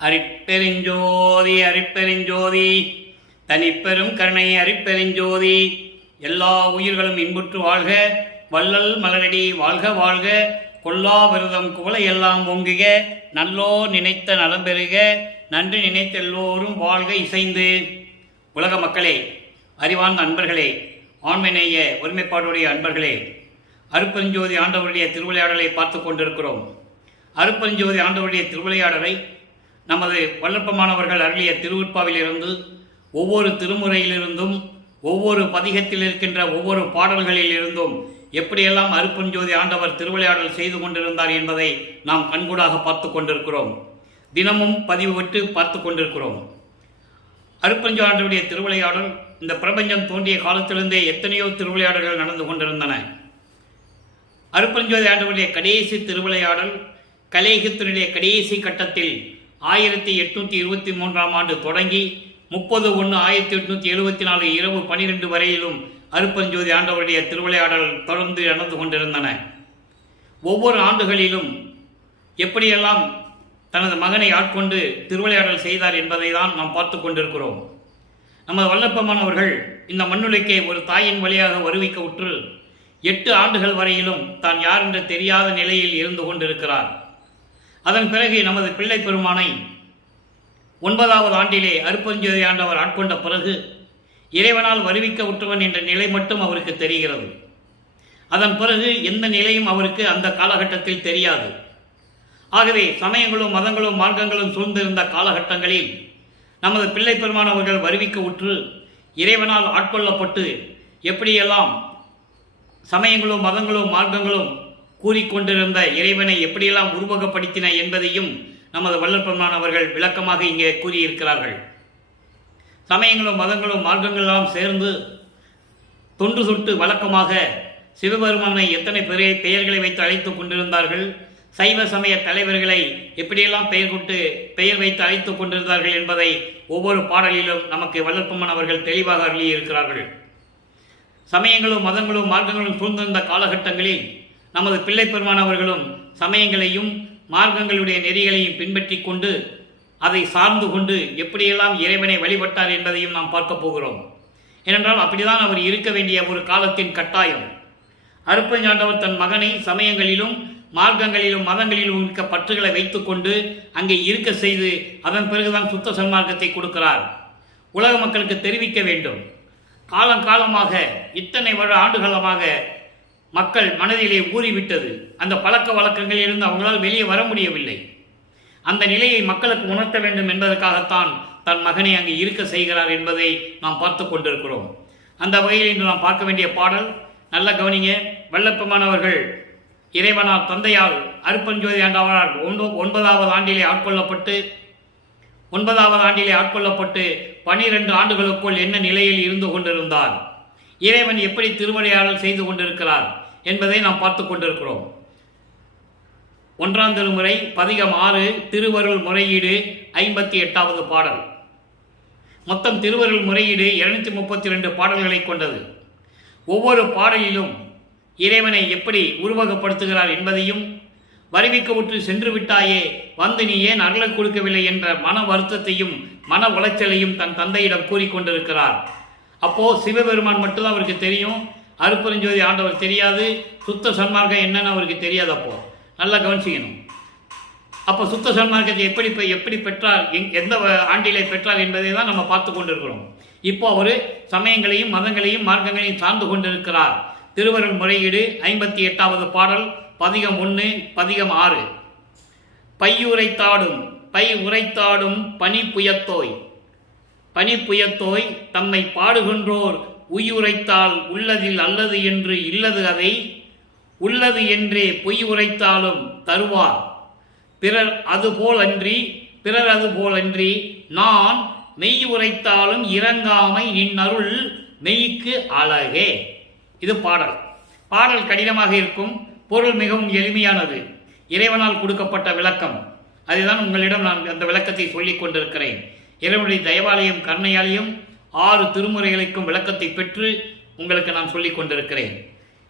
அரிப்பெருஞ்சோதி அரிப்பெருஞ்சோதி தனிப்பெரும் கருணை அரிப்பெருஞ்சோதி. எல்லா உயிர்களும் இன்புற்று வாழ்க, வள்ளல் மலரடி வாழ்க வாழ்க, கொல்லா விரதம் குவளை எல்லாம் ஓங்குக, நல்லோ நினைத்த நலம் பெறுக, நன்றி நினைத்த எல்லோரும் வாழ்க இசைந்து. உலக மக்களே, அறிவார்ந்த அன்பர்களே, ஆண்மைநேய ஒருமைப்பாடுடைய அன்பர்களே, அருப்பெருஞ்சோதி ஆண்டவருடைய திருவிளையாடலை பார்த்து கொண்டிருக்கிறோம். அருப்பெருஞ்சோதி ஆண்டவருடைய திருவிளையாடலை நமது வல்லற்பமானவர்கள் அருளிய திருவிற்பாவிலிருந்து, ஒவ்வொரு திருமுறையிலிருந்தும், ஒவ்வொரு பதிகத்தில் இருக்கின்ற ஒவ்வொரு பாடல்களில் இருந்தும் எப்படியெல்லாம் அருப்பெருஞ்சோதி ஆண்டவர் திருவிளையாடல் செய்து கொண்டிருந்தார் என்பதை நாம் கண்கூடாக பார்த்து கொண்டிருக்கிறோம். தினமும் பதிவு விட்டு பார்த்து கொண்டிருக்கிறோம். அருப்பெருஞ்சோதி ஆண்டவருடைய திருவிளையாடல் இந்த பிரபஞ்சம் தோன்றிய காலத்திலிருந்தே எத்தனையோ திருவிளையாடல்கள் நடந்து கொண்டிருந்தன. அருப்பெருஞ்சோதி ஆண்டவருடைய கடைசி திருவிளையாடல் கலியுகத்தினுடைய கடைசி கட்டத்தில் 1823ஆம் ஆண்டு தொடங்கி 30/1/1874 இரவு 12 வரையிலும் அருப்பெருஞ்சோதி ஆண்டவருடைய திருவிளையாடல் தொடர்ந்து நடந்து கொண்டிருந்தன. ஒவ்வொரு ஆண்டுகளிலும் எப்படியெல்லாம் தனது மகனை ஆட்கொண்டு திருவிளையாடல் செய்தார் என்பதை தான் நாம் பார்த்து கொண்டிருக்கிறோம். நமது வல்லப்பமானவர்கள் இந்த மண்ணுலைக்கே ஒரு தாயின் வழியாக வருவிக்க உற்று 8 ஆண்டுகள் வரையிலும் தான் யார் என்று தெரியாத நிலையில் இருந்து கொண்டிருக்கிறார். அதன் பிறகு நமது பிள்ளை பெருமானை 9வது ஆண்டிலே அருப்பெருஞ்சோதி ஆண்டவர் ஆட்கொண்ட பிறகு இறைவனால் வருவிக்க உற்றவன் என்ற நிலை மட்டும் அவருக்கு தெரிகிறது. அதன் பிறகு எந்த நிலையும் அவருக்கு அந்த காலகட்டத்தில் தெரியாது. ஆகவே சமயங்களும் மதங்களும் மார்க்கங்களும் சூழ்ந்திருந்த காலகட்டங்களில் நமது பிள்ளை பெருமான் அவர்கள் வருவிக்க உற்று இறைவனால் ஆட்கொள்ளப்பட்டு எப்படியெல்லாம் சமயங்களும் மதங்களும் மார்க்கங்களும் கூறிக்கொண்டிருந்த இறைவனை எப்படியெல்லாம் உருவகப்படுத்தின என்பதையும் நமது வல்லற்பெருமான் அவர்கள் விளக்கமாக இங்கே கூறியிருக்கிறார்கள். சமயங்களும் மதங்களும் மார்க்கங்களெல்லாம் சேர்ந்து தொன்று சொட்டு வழக்கமாக சிவபெருமானை எத்தனை பெயர்களை வைத்து அழைத்து கொண்டிருந்தார்கள், சைவ சமய தலைவர்களை எப்படியெல்லாம் பெயர் வைத்து அழைத்து கொண்டிருந்தார்கள் என்பதை ஒவ்வொரு பாடலிலும் நமக்கு வல்லற்பெருமான் அவர்கள் தெளிவாக அருளியிருக்கிறார்கள். சமயங்களும் மதங்களும் மார்க்கங்களும் சூழ்ந்திருந்த காலகட்டங்களில் நமது பிள்ளை பெருமான் அவர்களும் சமயங்களையும் மார்க்கங்களுடைய நெறிகளையும் பின்பற்றி கொண்டு அதை சார்ந்து கொண்டு எப்படியெல்லாம் இறைவனை வழிபட்டார் என்பதையும் நாம் பார்க்க போகிறோம். ஏனென்றால் அப்படிதான் அவர் இருக்க வேண்டிய ஒரு காலத்தின் கட்டாயம். அருப்பெருஞ்சோதி ஆண்டவர் தன் மகனை சமயங்களிலும் மார்க்கங்களிலும் மதங்களிலும் இருக்க பற்றுகளை வைத்துக்கொண்டு அங்கே இருக்க செய்து அதன் பிறகுதான் சுத்த சன்மார்க்கத்தை கொடுக்கிறார். உலக மக்களுக்கு தெரிவிக்க வேண்டும். காலங்காலமாக இத்தனை ஆண்டுகாலமாக மக்கள் மனதிலே ஊறிவிட்டது. அந்த பழக்க வழக்கங்களில் இருந்து அவங்களால் வெளியே வர முடியவில்லை. அந்த நிலையை மக்களுக்கு உணர்த்த வேண்டும் என்பதற்காகத்தான் தன் மகனை அங்கு இருக்க செய்கிறார் என்பதை நாம் பார்த்து கொண்டிருக்கிறோம். அந்த வகையில் இன்று நாம் பார்க்க வேண்டிய பாடல், நல்ல கவனிங்க. வல்லப்பெருமானவர்கள் இறைவனால் தந்தையால் அருப்பெருஞ்சோதி ஆண்டவரால் 9வது ஆண்டிலே ஆட்கொள்ளப்பட்டு 12 ஆண்டுகளுக்குள் என்ன நிலையில் இருந்து கொண்டிருந்தார், இறைவன் எப்படி திருவிளையாடல் செய்து கொண்டிருக்கிறார் என்பதை நாம் பார்த்து கொண்டிருக்கிறோம். 1ஆம் திருமுறை பதிகம் 6 திருவருள் முறையீடு 58வது பாடல். மொத்தம் திருவருள் முறையீடு 232 பாடல்களை கொண்டது. ஒவ்வொரு பாடலிலும் இறைவனை எப்படி உருவகப்படுத்துகிறார் என்பதையும், வருவிக்க உற்று சென்று விட்டாயே வந்து நீ ஏன் அருளை கொடுக்கவில்லை என்ற மன வருத்தத்தையும் மன உளைச்சலையும் தன் தந்தையிடம் கூறிக்கொண்டிருக்கிறார். அப்போ சிவபெருமான் மட்டும்தான் அவருக்கு தெரியும், அருப்பெருஞ்சோதி ஆண்டவர் தெரியாது, சுத்த சன்மார்க்கம் என்னன்னு அவருக்கு தெரியாது. அப்போ நல்லா கவனிச்சிக்கணும். அப்போ சுத்த சன்மார்க்கத்தை எப்படி பெற்றார், எந்த ஆண்டிலே பெற்றார் என்பதை தான் நம்ம பார்த்து கொண்டிருக்கிறோம். இப்போ அவர் சமயங்களையும் மதங்களையும் மார்க்கங்களையும் சார்ந்து கொண்டிருக்கிறார். திருவருள் முறையீடு 58வது பாடல், பதிகம் 1 பதிகம் 6. பை உரைத்தாடும் பனிப்புயத்தோய் தம்மை பாடுகின்றோர் உயுரைத்தால் உள்ளதில் அல்லது என்று இல்லது அதை உள்ளது என்றே பொய் உரைத்தாலும் தருவார் பிறர் அதுபோலன்றி நான் மெய் உரைத்தாலும் இறங்காமை நின்னருள் மெய்க்கு அழகே. இது பாடல் கடினமாக இருக்கும், பொருள் மிகவும் எளிமையானது. இறைவனால் கொடுக்கப்பட்ட விளக்கம். அதுதான் உங்களிடம் நான் அந்த விளக்கத்தை சொல்லிக் கொண்டிருக்கிறேன். இறைவனுடைய தயவாலயம் கருணையாலையும் 6 திருமுறைகளுக்கும் விளக்கத்தை பெற்று உங்களுக்கு நான் சொல்லிக் கொண்டிருக்கிறேன்.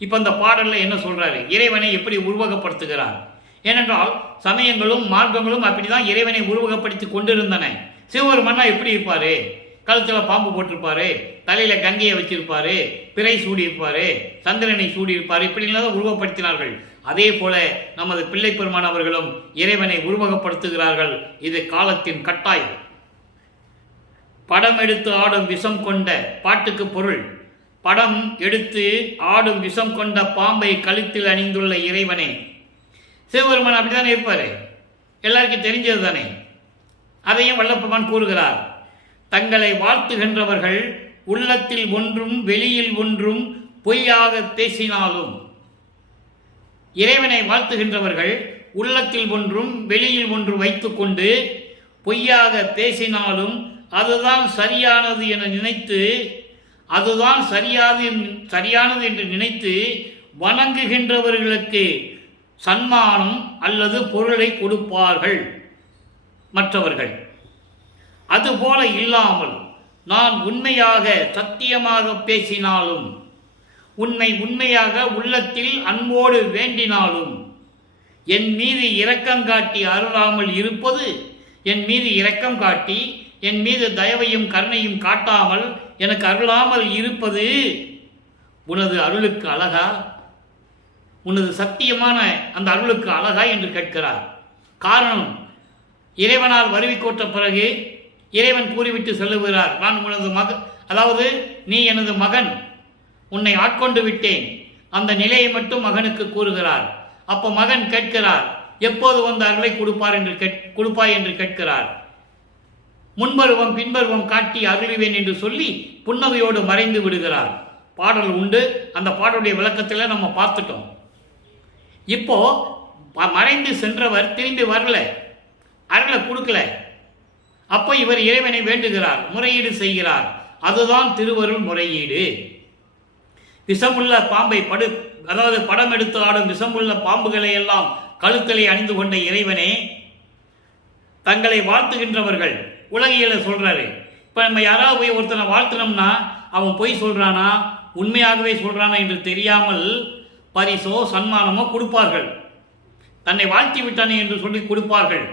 இப்போ அந்த பாடலில் என்ன சொல்றாரு, இறைவனை எப்படி உருவகப்படுத்துகிறார், ஏனென்றால் சமயங்களும் மார்க்கங்களும் அப்படிதான் இறைவனை உருவகப்படுத்தி கொண்டிருந்தன. சிவபெருமானா எப்படி இருப்பாரு? கழுத்தில் பாம்பு போட்டிருப்பாரு, தலையில கங்கையை வச்சிருப்பாரு, பிறை சூடியிருப்பாரு, சந்திரனை சூடியிருப்பாரு, இப்படிலாம் உருவப்படுத்தினார்கள். அதே போல நமது பிள்ளை பெருமான் அவர்களும் இறைவனை உருவகப்படுத்துகிறார்கள். இது காலத்தின் கட்டாயம். படம் எடுத்து ஆடும் விஷம் கொண்ட பாட்டுக்கு பொருள், படம் எடுத்து ஆடும் விஷம் கொண்ட பாம்பை கழுத்தில் அணிந்துள்ள இறைவனே. சிவபெருமான் அப்படித்தானே இருப்பாரு, எல்லாருக்கும் தெரிஞ்சது தானே. அதையும் வல்லப்பெருமான் கூறுகிறார். தங்களை வாழ்த்துகின்றவர்கள் உள்ளத்தில் ஒன்றும் வெளியில் ஒன்றும் பொய்யாக பேசினாலும், இறைவனை வாழ்த்துகின்றவர்கள் உள்ளத்தில் ஒன்றும் வெளியில் ஒன்று வைத்துக்கொண்டு பொய்யாக பேசினாலும் அதுதான் சரியானது என நினைத்து, அதுதான் சரியானது என்று நினைத்து வணங்குகின்றவர்களுக்கு சன்மானம் அல்லது பொருளை கொடுப்பார்கள் மற்றவர்கள். அதுபோல இல்லாமல் நான் உண்மையாக சத்தியமாக பேசினாலும், உண்மையாக உள்ளத்தில் அன்போடு வேண்டினாலும், என் மீது இரக்கம் காட்டி அருளாமல் இருப்பது, என் மீது இரக்கம் காட்டி என் மீது தயவையும் கருணையும் காட்டாமல் எனக்கு அருளாமல் இருப்பது உனது அருளுக்கு அழகா? உனது சத்தியமான அந்த அருளுக்கு அழகா என்று கேட்கிறார். காரணம், இறைவனால் வருவிக்கோட்ட பிறகு இறைவன் கூறிவிட்டு சொல்லுகிறார், நான் உனது மகன், அதாவது நீ எனது மகன், உன்னை ஆட்கொண்டு விட்டேன். அந்த நிலையை மட்டும் மகனுக்கு கூறுகிறார். அப்போ மகன் கேட்கிறார், எப்போது வந்து அருளை கொடுப்பாய் என்று கேட்கிறார். முன்பருவம் பின்பருவம் காட்டி அருள்வேன் என்று சொல்லி புன்னகையோடு மறைந்து விடுகிறார். பாடல் உண்டு, அந்த பாடலுடைய விளக்கத்தில் நம்ம பார்த்துட்டோம். இப்போ மறைந்து சென்றவர் திரும்பி வரல, அருளை கொடுக்கல. அப்போ இவர் இறைவனை வேண்டுகிறார், முறையீடு செய்கிறார். அதுதான் திருவருள் முறையீடு. விஷமுள்ள பாம்பை அதாவது படம் எடுத்து ஆடும் விஷமுள்ள பாம்புகளை எல்லாம் கழுத்தலை அணிந்து கொண்ட இறைவனே, தங்களை வாழ்த்துகின்றவர்கள், உலகியல சொல்றாரு. இப்ப நம்ம யாராவது போய் ஒருத்தனை வாழ்த்தினோம்னா அவன் பொய் சொல்றானா உண்மையாகவே சொல்றானா என்று தெரியாமல் பரிசோ சன்மானமோ கொடுப்பார்கள். தன்னை வாழ்த்தி விட்டானே என்று சொல்லி கொடுப்பார்கள்.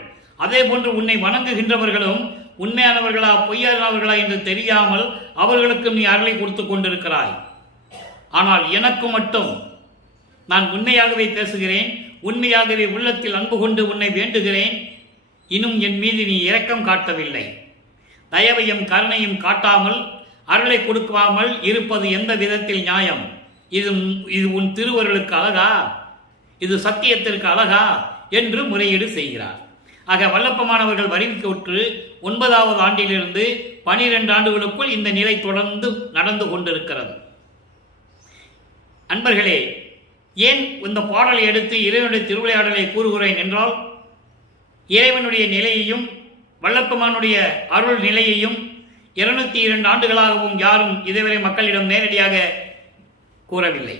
அதே போன்று உன்னை வணங்குகின்றவர்களும் உண்மையானவர்களா பொய்யானவர்களா என்று தெரியாமல் அவர்களுக்கு நீ அருளை கொடுத்து கொண்டிருக்கிறாய். ஆனால் எனக்கு மட்டும் நான் உண்மையாகவே பேசுகிறேன், உண்மையாகவே உள்ளத்தில் அன்பு கொண்டு உன்னை வேண்டுகிறேன். இன்னும் என் மீது நீ இரக்கம் காட்டவில்லை. தயவையும் கருணையும் காட்டாமல் அருளை கொடுக்காமல் இருப்பது எந்த விதத்தில் நியாயம்? இது உன் திருவருளுக்கு அழகா? இது சத்தியத்திற்கு அழகா என்று முறையீடு செய்கிறார். ஆக வல்லப்பமானவர்கள் வருவிக்கவுற்று 9வது ஆண்டிலிருந்து 12 ஆண்டுகளுக்குள் இந்த நிலை தொடர்ந்து நடந்து கொண்டிருக்கிறது. அன்பர்களே, ஏன் இந்த பாடலை எடுத்து இறைவனுடைய திருவிளையாடலை கூறுகிறேன் என்றால், இறைவனுடைய நிலையையும் வல்லப்பமானுடைய அருள் நிலையையும் 202 ஆண்டுகளாகவும் யாரும் இதுவரை மக்களிடம் நேரடியாக கூறவில்லை.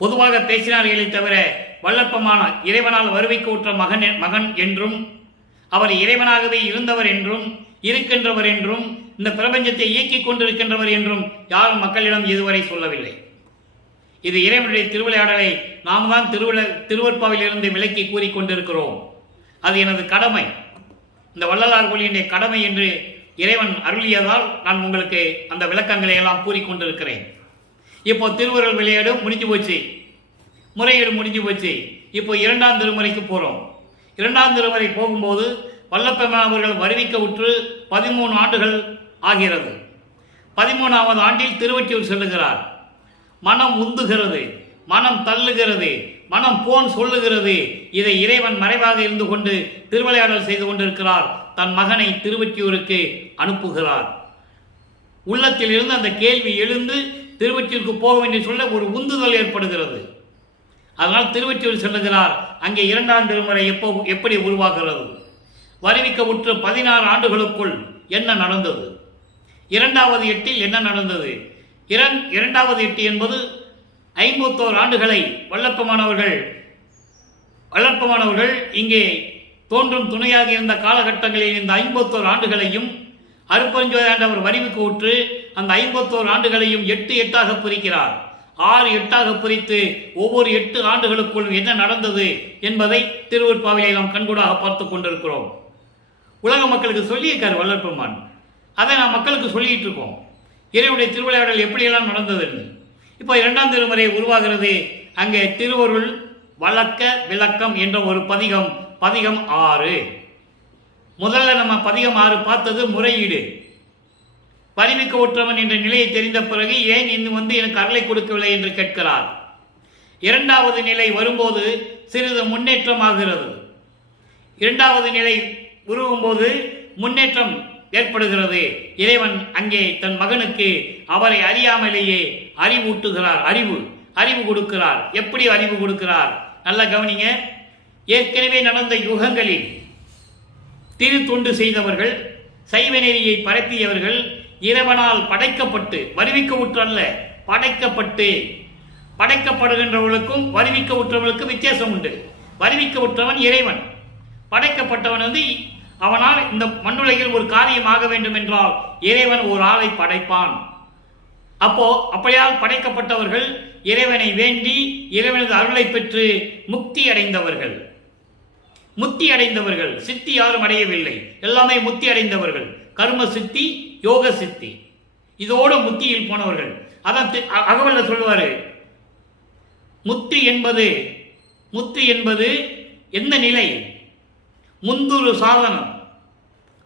பொதுவாக பேசினார்களே தவிர வல்லப்பமான இறைவனால் வருவிக்கவுற்ற மகன் என்றும், அவர் இறைவனாகவே இருந்தவர் என்றும், இருக்கின்றவர் என்றும், இந்த பிரபஞ்சத்தை இயக்கிக் கொண்டிருக்கின்றவர் என்றும் யாரும் மக்களிடம் இதுவரை சொல்லவில்லை. இது இறைவனுடைய திருவிளையாடலை நாம் தான் திருவற்பாவில் இருந்து விலக்கி கூறிக்கொண்டிருக்கிறோம். அது எனது கடமை, இந்த வள்ளலார் ஒளியினுடைய கடமை என்று இறைவன் அருளியதால் நான் உங்களுக்கு அந்த விளக்கங்களை எல்லாம் கூறிக்கொண்டிருக்கிறேன். இப்போ திருவருள் விளையாடு முடிஞ்சு போச்சு, முறையீடு முடிஞ்சு போச்சு. இப்போ 2ஆம் திருமுறைக்கு போகிறோம். 2ஆம் திருமுறை போகும்போது வல்லப்பெருமான் அவர்கள் வருவிக்கவுற்று 13 ஆண்டுகள் ஆகிறது. 13வது ஆண்டில் திருவொற்றியூர் செல்லுகிறார். மனம் உந்துகிறது, மனம் தள்ளுகிறது, மனம் போன் சொல்லுகிறது. இதை இறைவன் மறைவாக இருந்து கொண்டு திருவிளையாடல் செய்து கொண்டிருக்கிறார். தன் மகனை திருவொற்றியூருக்கு அனுப்புகிறார். உள்ளத்தில் இருந்து அந்த கேள்வி எழுந்து திருவொற்றியூருக்கு போக வேண்டிய சொல்ல ஒரு உந்துதல் ஏற்படுகிறது. அதனால் திருவொற்றியூர் செல்லுகிறார். அங்கே 2ஆம் திருமுறை எப்படி உருவாகிறது? வருவிக்கவுற்று 16 ஆண்டுகளுக்குள் என்ன நடந்தது? 2வது எட்டில் என்ன நடந்தது? 2வது எட்டு என்பது 51 ஆண்டுகளை வல்லப்பமானவர்கள் இங்கே தோன்றும் துணையாக இருந்த காலகட்டங்களில் இந்த 51 ஆண்டுகளையும் அருட்பெருஞ்சோதி ஆண்டவர் வருவிக்கவுற்று அந்த 51 ஆண்டுகளையும் 8 8ஆக பிரிக்கிறார். 6 8ஆக பிரித்து ஒவ்வொரு 8 ஆண்டுகளுக்குள் என்ன நடந்தது என்பதை திருவருட்பாவிலே நாம் கண்கூடாக பார்த்து கொண்டிருக்கிறோம். உலக மக்களுக்கு சொல்லியிருக்கார் வள்ளல் பெருமான். அதை நாம் மக்களுக்கு சொல்லிட்டு இருக்கோம். இறைவனுடைய திருவிளையாடல் எப்படியெல்லாம் நடந்ததுன்னு. இப்போ 2ஆம் திருமுறை உருவாகிறது. அங்கே திருவருள் வழக்க விளக்கம் என்ற ஒரு பதிகம் 6. முதல்ல நம்ம பதிகம் 6 பார்த்தது முறையீடு. பரிமிக்க உற்றவன் என்ற நிலையை தெரிந்த பிறகு ஏன் இன்னும் எனக்கு அருளை கொடுக்கவில்லை என்று கேட்கிறார். 2வது நிலை வரும்போது சிறிது முன்னேற்றமாகிறது. 2வது நிலை உருவும்போது முன்னேற்றம் ஏற்படுகிறது. இறைவன் அங்கே தன் மகனுக்கு அவரை அறியாமலேயே அறிவூட்டுகிறார். அறிவு கொடுக்கிறார். எப்படி அறிவு கொடுக்கிறார்? நல்ல கவனிங்க. ஏற்கனவே நடந்த யுகங்களில் திரு தொண்டு செய்தவர்கள், சைவ நெறியை பரப்பியவர்கள், இறைவனால் படைக்கப்பட்டு, வருவிக்க உற்றல்ல, படைக்கப்படுகின்றவர்களுக்கும் வருவிக்க உற்றவர்களுக்கும் வித்தியாசம் உண்டு. வருவிக்க உற்றவன் இறைவன், படைக்கப்பட்டவன் அவனால் இந்த மண்ணுலகில் ஒரு காரியம் ஆக வேண்டும் என்றால் இறைவன் ஒரு ஆளை படைப்பான். அப்படியால் படைக்கப்பட்டவர்கள் இறைவனை வேண்டி இறைவனது அருளை பெற்று முக்தி அடைந்தவர்கள். சித்தி யாரும் அடையவில்லை, எல்லாமே முக்தி அடைந்தவர்கள். கர்ம சித்தி, யோக சித்தி, இதோடு முக்தியில் போனவர்கள். அதான் அகவல்ல சொல்லுவாரு, முக்தி என்பது எந்த நிலை? முந்துரு சாதனம்.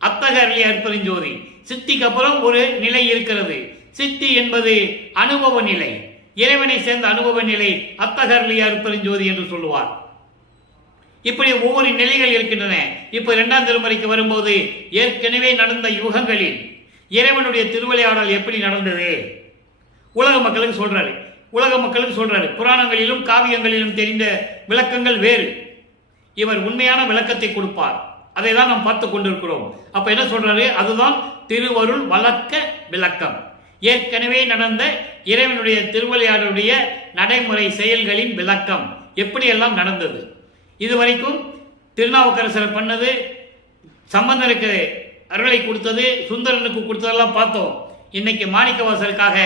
அத்தகர்லி அற்பெருஞ்சோதி. சித்திக்கு அப்புறம் ஒரு நிலை இருக்கிறது. சித்தி என்பது அனுபவ நிலை, இறைவனை சேர்ந்த அனுபவ நிலை. அத்தகர்லி அற்பெருஞ்சோதி என்று சொல்லுவார். இப்படி ஒவ்வொரு நிலைகள் இருக்கின்றன. இப்ப 2ஆம் திருமுறைக்கு வரும்போது ஏற்கனவே நடந்த யுகங்களில் இறைவனுடைய திருவிளையாடல் எப்படி நடந்தது உலக மக்களுக்கு சொல்றாரு. புராணங்களிலும் காவியங்களிலும் தெரிந்த விளக்கங்கள் வேறு. இவர் உண்மையான விளக்கத்தை கொடுப்பார். அதை தான் நாம் பார்த்து கொண்டிருக்கிறோம். அப்ப என்ன சொல்றாரு? அதுதான் திருவருள் வழக்க விளக்கம். ஏற்கனவே நடந்த இறைவனுடைய திருவிளையாடலுடைய நடைமுறை செயல்களின் விளக்கம் எப்படியெல்லாம் நடந்தது. இதுவரைக்கும் திருநாவுக்கரசர் பண்ணது, சம்பந்தருக்கு அருளை கொடுத்தது, சுந்தரனுக்கு கொடுத்ததெல்லாம் பார்த்தோம். இன்னைக்கு மாணிக்கவாசருக்காக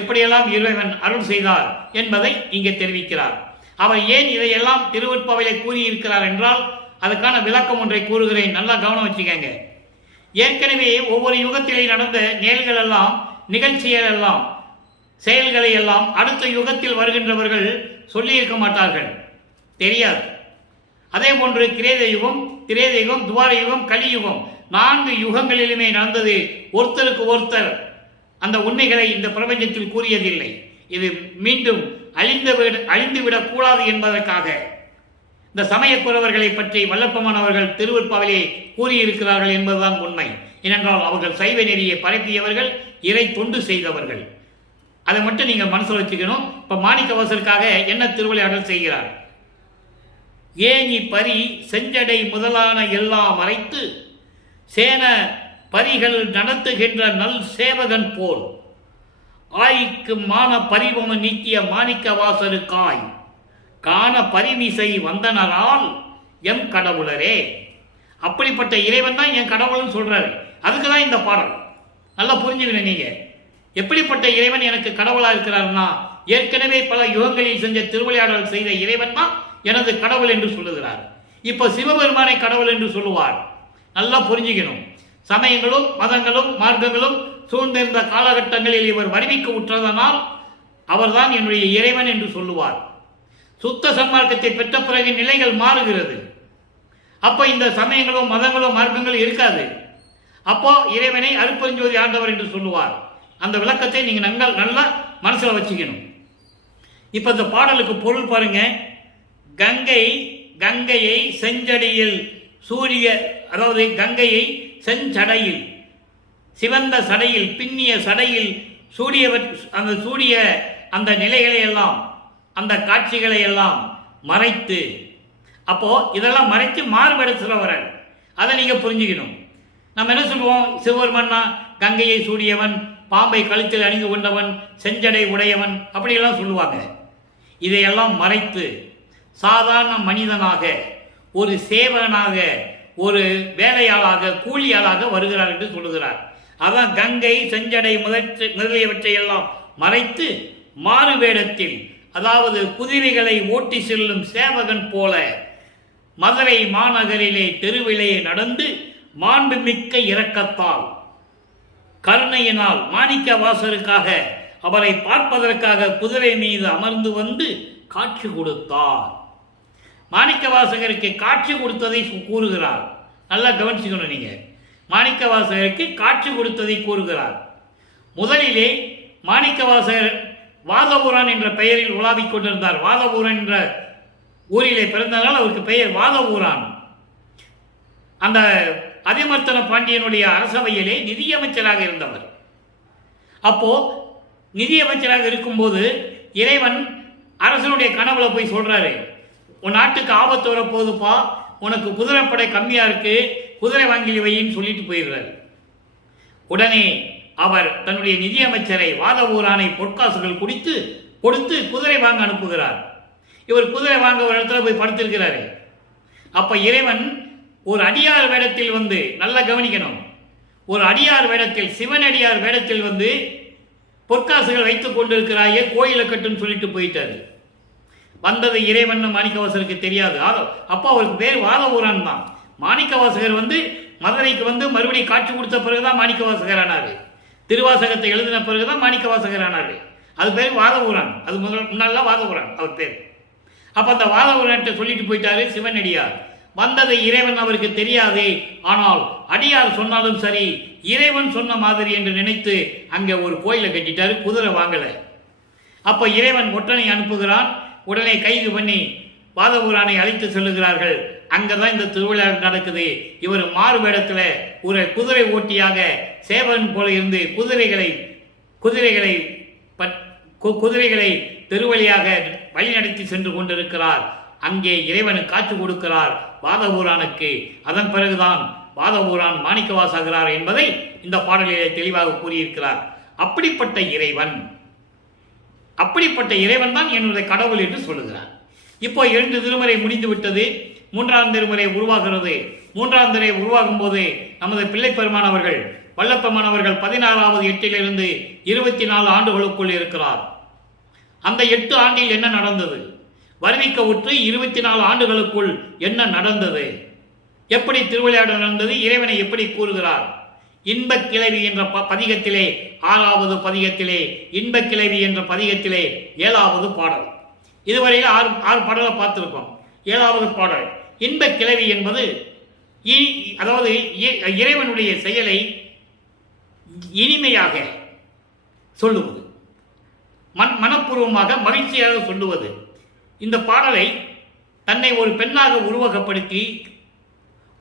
எப்படியெல்லாம் இறைவன் அருள் செய்தார் என்பதை இங்கே தெரிவிக்கிறார். அவர் ஏன் இதையெல்லாம் திருவருட்பாவிலே கூறியிருக்கிறார் என்றால் அதுக்கான விளக்கம் ஒன்றை கூறுகிறேன். நல்லா கவனம் வச்சுக்கங்க. ஏற்கனவே ஒவ்வொரு யுகத்திலே நடந்த நிகழ்கள் எல்லாம், நிகழ்ச்சிகள் எல்லாம், செயல்களை எல்லாம் அடுத்த யுகத்தில் வருகின்றவர்கள் சொல்லியிருக்க மாட்டார்கள், தெரியாது. அதே போன்று கிரேத யுகம், திரேத யுகம், துவார யுகம், கலியுகம், 4 யுகங்களிலுமே நடந்தது. ஒருத்தருக்கு ஒருத்தர் அந்த உண்மைகளை இந்த பிரபஞ்சத்தில் கூறியதில்லை. இது மீண்டும் அழிந்துவிடக் கூடாது என்பதற்காக இந்த சமயக்குறவர்களை பற்றி வல்லப்பமானவர்கள் திருவருட்பாவிலே கூறியிருக்கிறார்கள் என்பதுதான் உண்மை. ஏனென்றால் அவர்கள் சைவ நெறியை பரப்பியவர்கள், இறை தொண்டு செய்தவர்கள். அதை மட்டும் நீங்க மனசில் வச்சுக்கணும். இப்ப மாணிக்கவாசருக்காக என்ன திருவிளையாடல் செய்கிறார்? ஏனி பரி செஞ்சடை முதலான எல்லாம் மறைத்து சேன பரிகள் நடத்துகின்ற நல் சேவகன் போல் ஆய்க்கு மான பரிவம நீக்கிய மாணிக்க வாசருக்காய் காண பரிமிசை வந்தனரால் எம் கடவுளரே. அப்படிப்பட்ட இறைவன் தான் என் கடவுள்னு சொல்றாரு. அதுக்குதான் இந்த பாடல். நல்லா புரிஞ்சுக்கணும் நீங்க. எப்படிப்பட்ட இறைவன் எனக்கு கடவுளா இருக்கிறார்னா, ஏற்கனவே பல யுகங்களில் செஞ்ச திருவிளையாடல் செய்த இறைவன் தான் எனது கடவுள் என்று சொல்லுகிறார். இப்ப சிவபெருமானை கடவுள் என்று சொல்லுவார். நல்லா புரிஞ்சுக்கணும். சமயங்களும் மதங்களும் மார்க்கங்களும் சூழ்ந்திருந்த காலகட்டங்களில் இவர் வருவிக்க உற்றதனால் அவர்தான் என்னுடைய இறைவன் என்று சொல்லுவார். சுத்த சன்மார்க்கத்தை பெற்ற பிறகு நிலைகள் மாறுகிறது. அப்ப இந்த சமயங்களும் மதங்களும் மார்க்கங்களும் இருக்காது. அப்போ இறைவனை அருட்பெருஞ்சோதி ஆண்டவர் என்று சொல்லுவார். அந்த விளக்கத்தை நீங்க நல்லா மனசுல வச்சுக்கணும். இப்ப இந்த பாடலுக்கு பொருள் பாருங்க. கங்கையை செஞ்சடையில் சூரிய, அதாவது கங்கையை செஞ்சடையில், சிவந்த சடையில், பின்னிய சடையில் சூடிய அந்த நிலைகளை எல்லாம், அந்த காட்சிகளை எல்லாம் மறைத்து, அப்போ இதெல்லாம் மறைத்து மாறுபடுத்துகிறவர்கள். அதை நீங்க புரிஞ்சுக்கணும். நம்ம என்ன சொல்லுவோம்? சிவபெருமன்னா கங்கையை சூடியவன், பாம்பை கழுத்தில் அணிந்து கொண்டவன், செஞ்சடை உடையவன், அப்படியெல்லாம் சொல்லுவாங்க. இதையெல்லாம் மறைத்து சாதாரண மனிதனாக, ஒரு சேவகனாக, ஒரு வேலையாளாக, கூலியாளாக வருகிறார் என்று சொல்லுகிறார். அதான் கங்கை செஞ்சடை முதலியவற்றை எல்லாம் மறைத்து மாறு வேடத்தில், அதாவது குதிரைகளை ஓட்டி செல்லும் சேவகன் போல மதுரை மாநகரிலே தெருவிலே நடந்து மாண்புமிக்க இரக்கத்தால் கருணையினால் மாணிக்க வாசருக்காக அவரை பார்ப்பதற்காக குதிரை மீது அமர்ந்து வந்து காட்சி கொடுத்தார். மாணிக்க வாசகருக்கு காட்சி கொடுத்ததை கூறுகிறார். நல்லா கவனிச்சுக்கணும் நீங்க. மாணிக்க வாசகருக்கு காட்சி கொடுத்ததை கூறுகிறார். முதலிலே மாணிக்க வாசகர் வாதவூரான் என்ற பெயரில் உலாவிக் கொண்டிருந்தார். வாதவூரன் என்ற ஊரிலே பிறந்ததால் அவருக்கு பெயர் வாதவூரான். அந்த அதிமர்த்தன பாண்டியனுடைய அரசவையிலே நிதியமைச்சராக இருந்தவர். அப்போ நிதியமைச்சராக இருக்கும்போது இறைவன் அரசனுடைய கனவுல போய் சொல்றாரு, உன் நாட்டுக்கு ஆபத்து வரப்போகுதுப்பா, உனக்கு குதிரைப்படை கம்மியா இருக்கு, குதிரை வாங்கி வையின்னு சொல்லிட்டு போயிடுறாரு. உடனே அவர் தன்னுடைய நிதியமைச்சரை வாதவூரானை பொற்காசுகள் கொடுத்து குதிரை வாங்க அனுப்புகிறார். இவர் குதிரை வாங்க ஒரு இடத்துல போய் படுத்திருக்கிறாரு. அப்ப இறைவன் ஒரு அடியார் வேடத்தில் வந்து, நல்லா கவனிக்கணும், ஒரு அடியார் வேடத்தில், சிவனடியார் வேடத்தில் வந்து பொற்காசுகள் வைத்துக் கொண்டிருக்கிறாயே, கோயிலை கட்டுன்னு சொல்லிட்டு போயிட்டாரு. வந்தது இறைவன் மாணிக்கவாசகருக்கு தெரியாது. அப்போ அவருக்கு பேர் வாதவூரான் தான். மாணிக்கவாசகர் வந்து மதுரைக்கு வந்து மறுபடியும் காட்சி கொடுத்த பிறகுதான் மாணிக்கவாசகர் ஆனாரு. திருவாசகத்தை எழுதின பிறகுதான் மாணிக்கவாசகர் ஆனாரு. அது பேர் வாதவூரான். அது முன்னால வாதவூரான் அவர் பேர். அப்ப அந்த வாதவூரான் சொல்லிட்டு போயிட்டாரு சிவனடியார். வந்தது இறைவன் அவருக்கு தெரியாதே, ஆனால் அடியார் சொன்னாலும் சரி இறைவன் சொன்ன மாதிரி என்று நினைத்து அங்கே ஒரு கோயிலை கட்டிட்டாரு. குதிரை வாங்கல. அப்ப இறைவன் ஒற்றனை அனுப்புகிறான். உடனே கைது பண்ணி வாதவூரானை அழைத்து செல்லுகிறார்கள். அங்கதான் இந்த திருவிழா நடக்குது. இவர் மாறு வேடத்துல ஒரு குதிரை ஓட்டியாக சேவன் போல இருந்து குதிரைகளை தெருவழியாக வழிநடத்தி சென்று கொண்டிருக்கிறார். அங்கே இறைவனு காட்சி கொடுக்கிறார் வாதவூரானுக்கு. அதன் பிறகுதான் வாதவூரான் மாணிக்கவாசகரார் என்பதை இந்த பாடலிலே தெளிவாக கூறியிருக்கிறார். அப்படிப்பட்ட இறைவன் தான் என்னுடைய கடவுள் என்று சொல்லுகிறார். இப்போ 2 திருமுறை முடிந்து விட்டது. 3ஆம் திருமுறை உருவாகிறது. 3ஆம் திருமுறை உருவாகும் போது நமது பிள்ளை பெருமானவர்கள் வல்லப்பெருமானவர்கள் 16வது எட்டிலிருந்து 24 ஆண்டுகளுக்குள் இருக்கிறார். அந்த 8 ஆண்டில் என்ன நடந்தது, வருவிக்க உற்று 24 ஆண்டுகளுக்குள் என்ன நடந்தது, எப்படி திருவிளையாடல் நடந்தது, இறைவனை எப்படி கூறுகிறார். இன்பக் கிளவி என்ற பதிகத்திலே 6வது பதிகத்திலே, இன்பக் கிளவி என்ற பதிகத்திலே 7வது பாடல். இதுவரையில் 6 பாடலை பார்த்திருக்கோம். 7வது பாடல் இன்பக் கிளவி என்பது அதாவது இறைவனுடைய செயலை இனிமையாக சொல்லுவது, மனப்பூர்வமாக மகிழ்ச்சியாக சொல்லுவது. இந்த பாடலை தன்னை ஒரு பெண்ணாக உருவகப்படுத்தி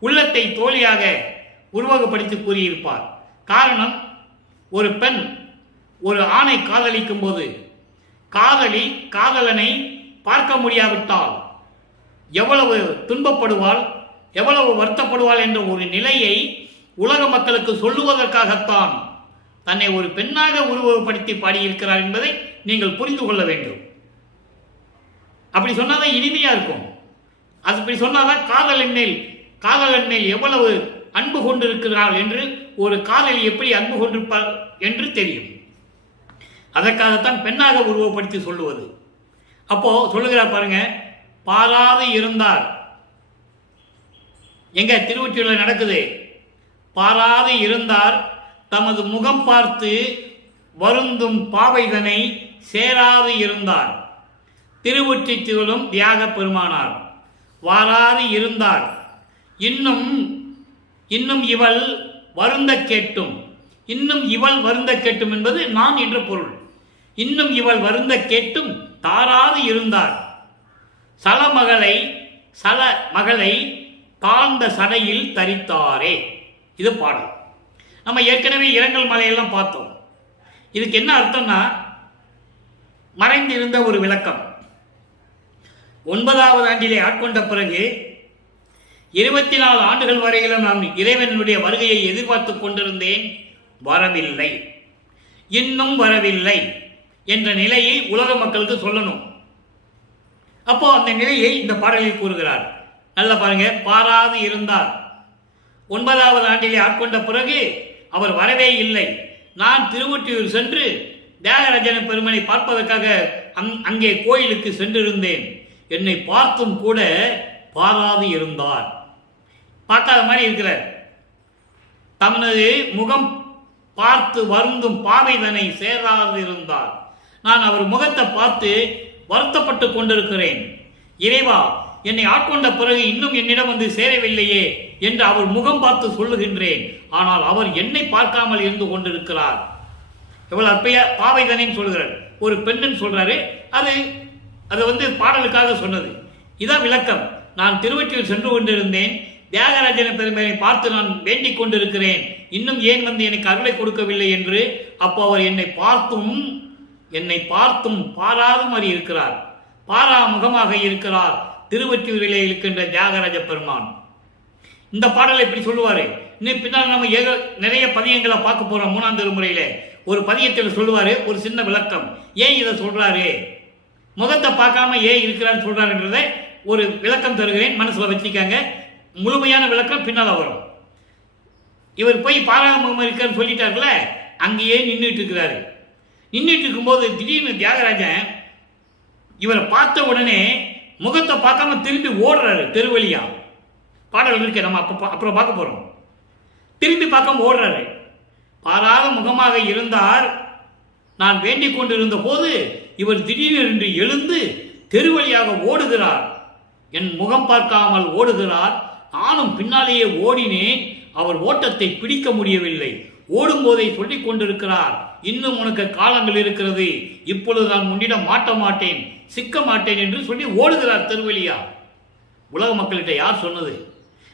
உள்ளத்தை தோழியாக உருவகப்படுத்தி கூறியிருப்பார். காரணம், ஒரு பெண் ஒரு ஆணை காதலிக்கும் போது காதலனை பார்க்க முடியாவிட்டால் எவ்வளவு துன்பப்படுவாள், எவ்வளவு வருத்தப்படுவாள் என்ற ஒரு நிலையை உலக மக்களுக்கு சொல்லுவதற்காகத்தான் தன்னை ஒரு பெண்ணாக உருவகப்படுத்தி பாடியிருக்கிறார் என்பதை நீங்கள் புரிந்து கொள்ள வேண்டும். அப்படி சொன்னாதான் இனிமையா இருக்கும். அப்படி சொன்னாதான் காதலன் மேல் எவ்வளவு அன்பு கொண்டிருக்கிறாள் என்று, ஒரு காதலி எப்படி அன்பு கொண்டிருப்பார் என்று தெரியும். அதற்காகத்தான் பெண்ணாக உருவப்படுத்தி சொல்லுவது. அப்போ சொல்லுகிறார் பாருங்க, பாராது இருந்தார். எங்க திருவொற்றியூர்ல நடக்குது. பாராது இருந்தார் தமது முகம் பார்த்து வருந்தும் பாவைதனை சேராது இருந்தார். திருவொற்றியூரிலும் தியாக பெருமானார். வாராது இருந்தார், இன்னும் இவள் வருந்த கேட்டும். இன்னும் இவள் வருந்த கேட்டும் என்பது நான் என்ற பொருள். இன்னும் இவள் வருந்த கேட்டும் தாராது இருந்தார். சல மகளை தாழ்ந்த சடையில் தரித்தாரே. இது பாடல். நம்ம ஏற்கனவே இரங்கல் மலையெல்லாம் பார்த்தோம். இதுக்கு என்ன அர்த்தம்னா, மறைந்திருந்த ஒரு விளக்கம். 9வது ஆண்டிலே ஆட்கொண்ட பிறகு 24 ஆண்டுகள் வரையிலும் நான் இறைவனுடைய வருகையை எதிர்பார்த்து கொண்டிருந்தேன், வரவில்லை, இன்னும் வரவில்லை என்ற நிலையை உலக மக்களுக்கு சொல்லணும். அப்போ அந்த நிலையை இந்த பாடலில் கூறுகிறார். நல்ல பாருங்க, பாராது இருந்தார். 9வது ஆண்டிலே ஆட்கொண்ட பிறகு அவர் வரவே இல்லை. நான் திருவொற்றியூர் சென்று தியாகராஜன பெருமனை பார்ப்பதற்காக அங்கே கோயிலுக்கு சென்றிருந்தேன். என்னை பார்த்தும் கூட பாராது இருந்தார். பார்க்காத மாதிரி இருக்கிறார். தமது முகம் பார்த்து வருந்தும் பாவைதனை சேராது இருந்தார். நான் அவர் முகத்தை பார்த்து வருத்தப்பட்டு கொண்டிருக்கிறேன். இறைவா, என்னை ஆட்கொண்ட பிறகு இன்னும் என்னிடம் வந்து சேரவில்லையே என்று அவர் முகம் பார்த்து சொல்லுகின்றேன். ஆனால் அவர் என்னை பார்க்காமல் இருந்து கொண்டிருக்கிறார். எவ்வளவு அற்பையா பாவைதனின்னு சொல்கிறார். ஒரு பெண்ணுன்னு சொல்றாரு. அது பாடலுக்காக சொன்னது. இதான் விளக்கம். நான் திருவொற்றியூர் சென்று கொண்டிருந்தேன். தியாகராஜன பெருமையை பார்த்து நான் வேண்டிக் கொண்டிருக்கிறேன். இன்னும் ஏன் வந்து எனக்கு அருளை கொடுக்கவில்லை என்று. அப்போ அவர் என்னை பார்த்தும் பாராது மாதிரி இருக்கிறார். பாரா முகமாக இருக்கிறார் திருவொற்றியூரிலே இருக்கின்ற தியாகராஜ பெருமான். இந்த பாடலை இப்படி சொல்லுவாரு. இன்னும் பின்னால் நம்ம நிறைய பதியங்களை பார்க்க போறோம். 3ஆம் திருமுறையில ஒரு பதியத்தில் சொல்லுவாரு. ஒரு சின்ன விளக்கம். ஏன் இதை சொல்றாரு, முகத்தை பார்க்காம ஏன் இருக்கிறான்னு சொல்றாருன்றதை ஒரு விளக்கம் தருகிறேன், மனசுல வச்சுக்காங்க. முழுமையான விளக்கம் பின்னால வரும். இவர் போய் பாராமுகம் இருக்கான்னு சொல்லிட்டாருல, அங்கேயே நின்றுட்டு இருக்கிறாரு. நின்றுட்டு இருக்கும்போது திடீர்னு தியாகராஜன் இவரை பார்த்த உடனே முகத்தை பார்க்காம திரும்பி ஓடுறாரு. தெருவழியா பாடல் இருக்கு, நம்ம அப்புறம் பார்க்க போறோம். திரும்பி பார்க்காம ஓடுறாரு. பாராத முகமாக இருந்தார். நான் வேண்டிக் கொண்டிருந்த போது இவர் திடீரென்று எழுந்து தெருவழியாக ஓடுகிறார். என் முகம் பார்க்காமல் ஓடுகிறார். நானும் பின்னாலேயே ஓடினேன். அவர் ஓட்டத்தை பிடிக்க முடியவில்லை. ஓடும் போதை சொல்லிக் கொண்டிருக்கிறார். இன்னும் உனக்கு காலங்கள் இருக்கிறது, இப்பொழுது நான் உன்னிடம் மாட்ட மாட்டேன், சிக்க மாட்டேன் என்று சொல்லி ஓடுகிறார் தெருவழியா. உலக மக்கள்கிட்ட யார் சொன்னது?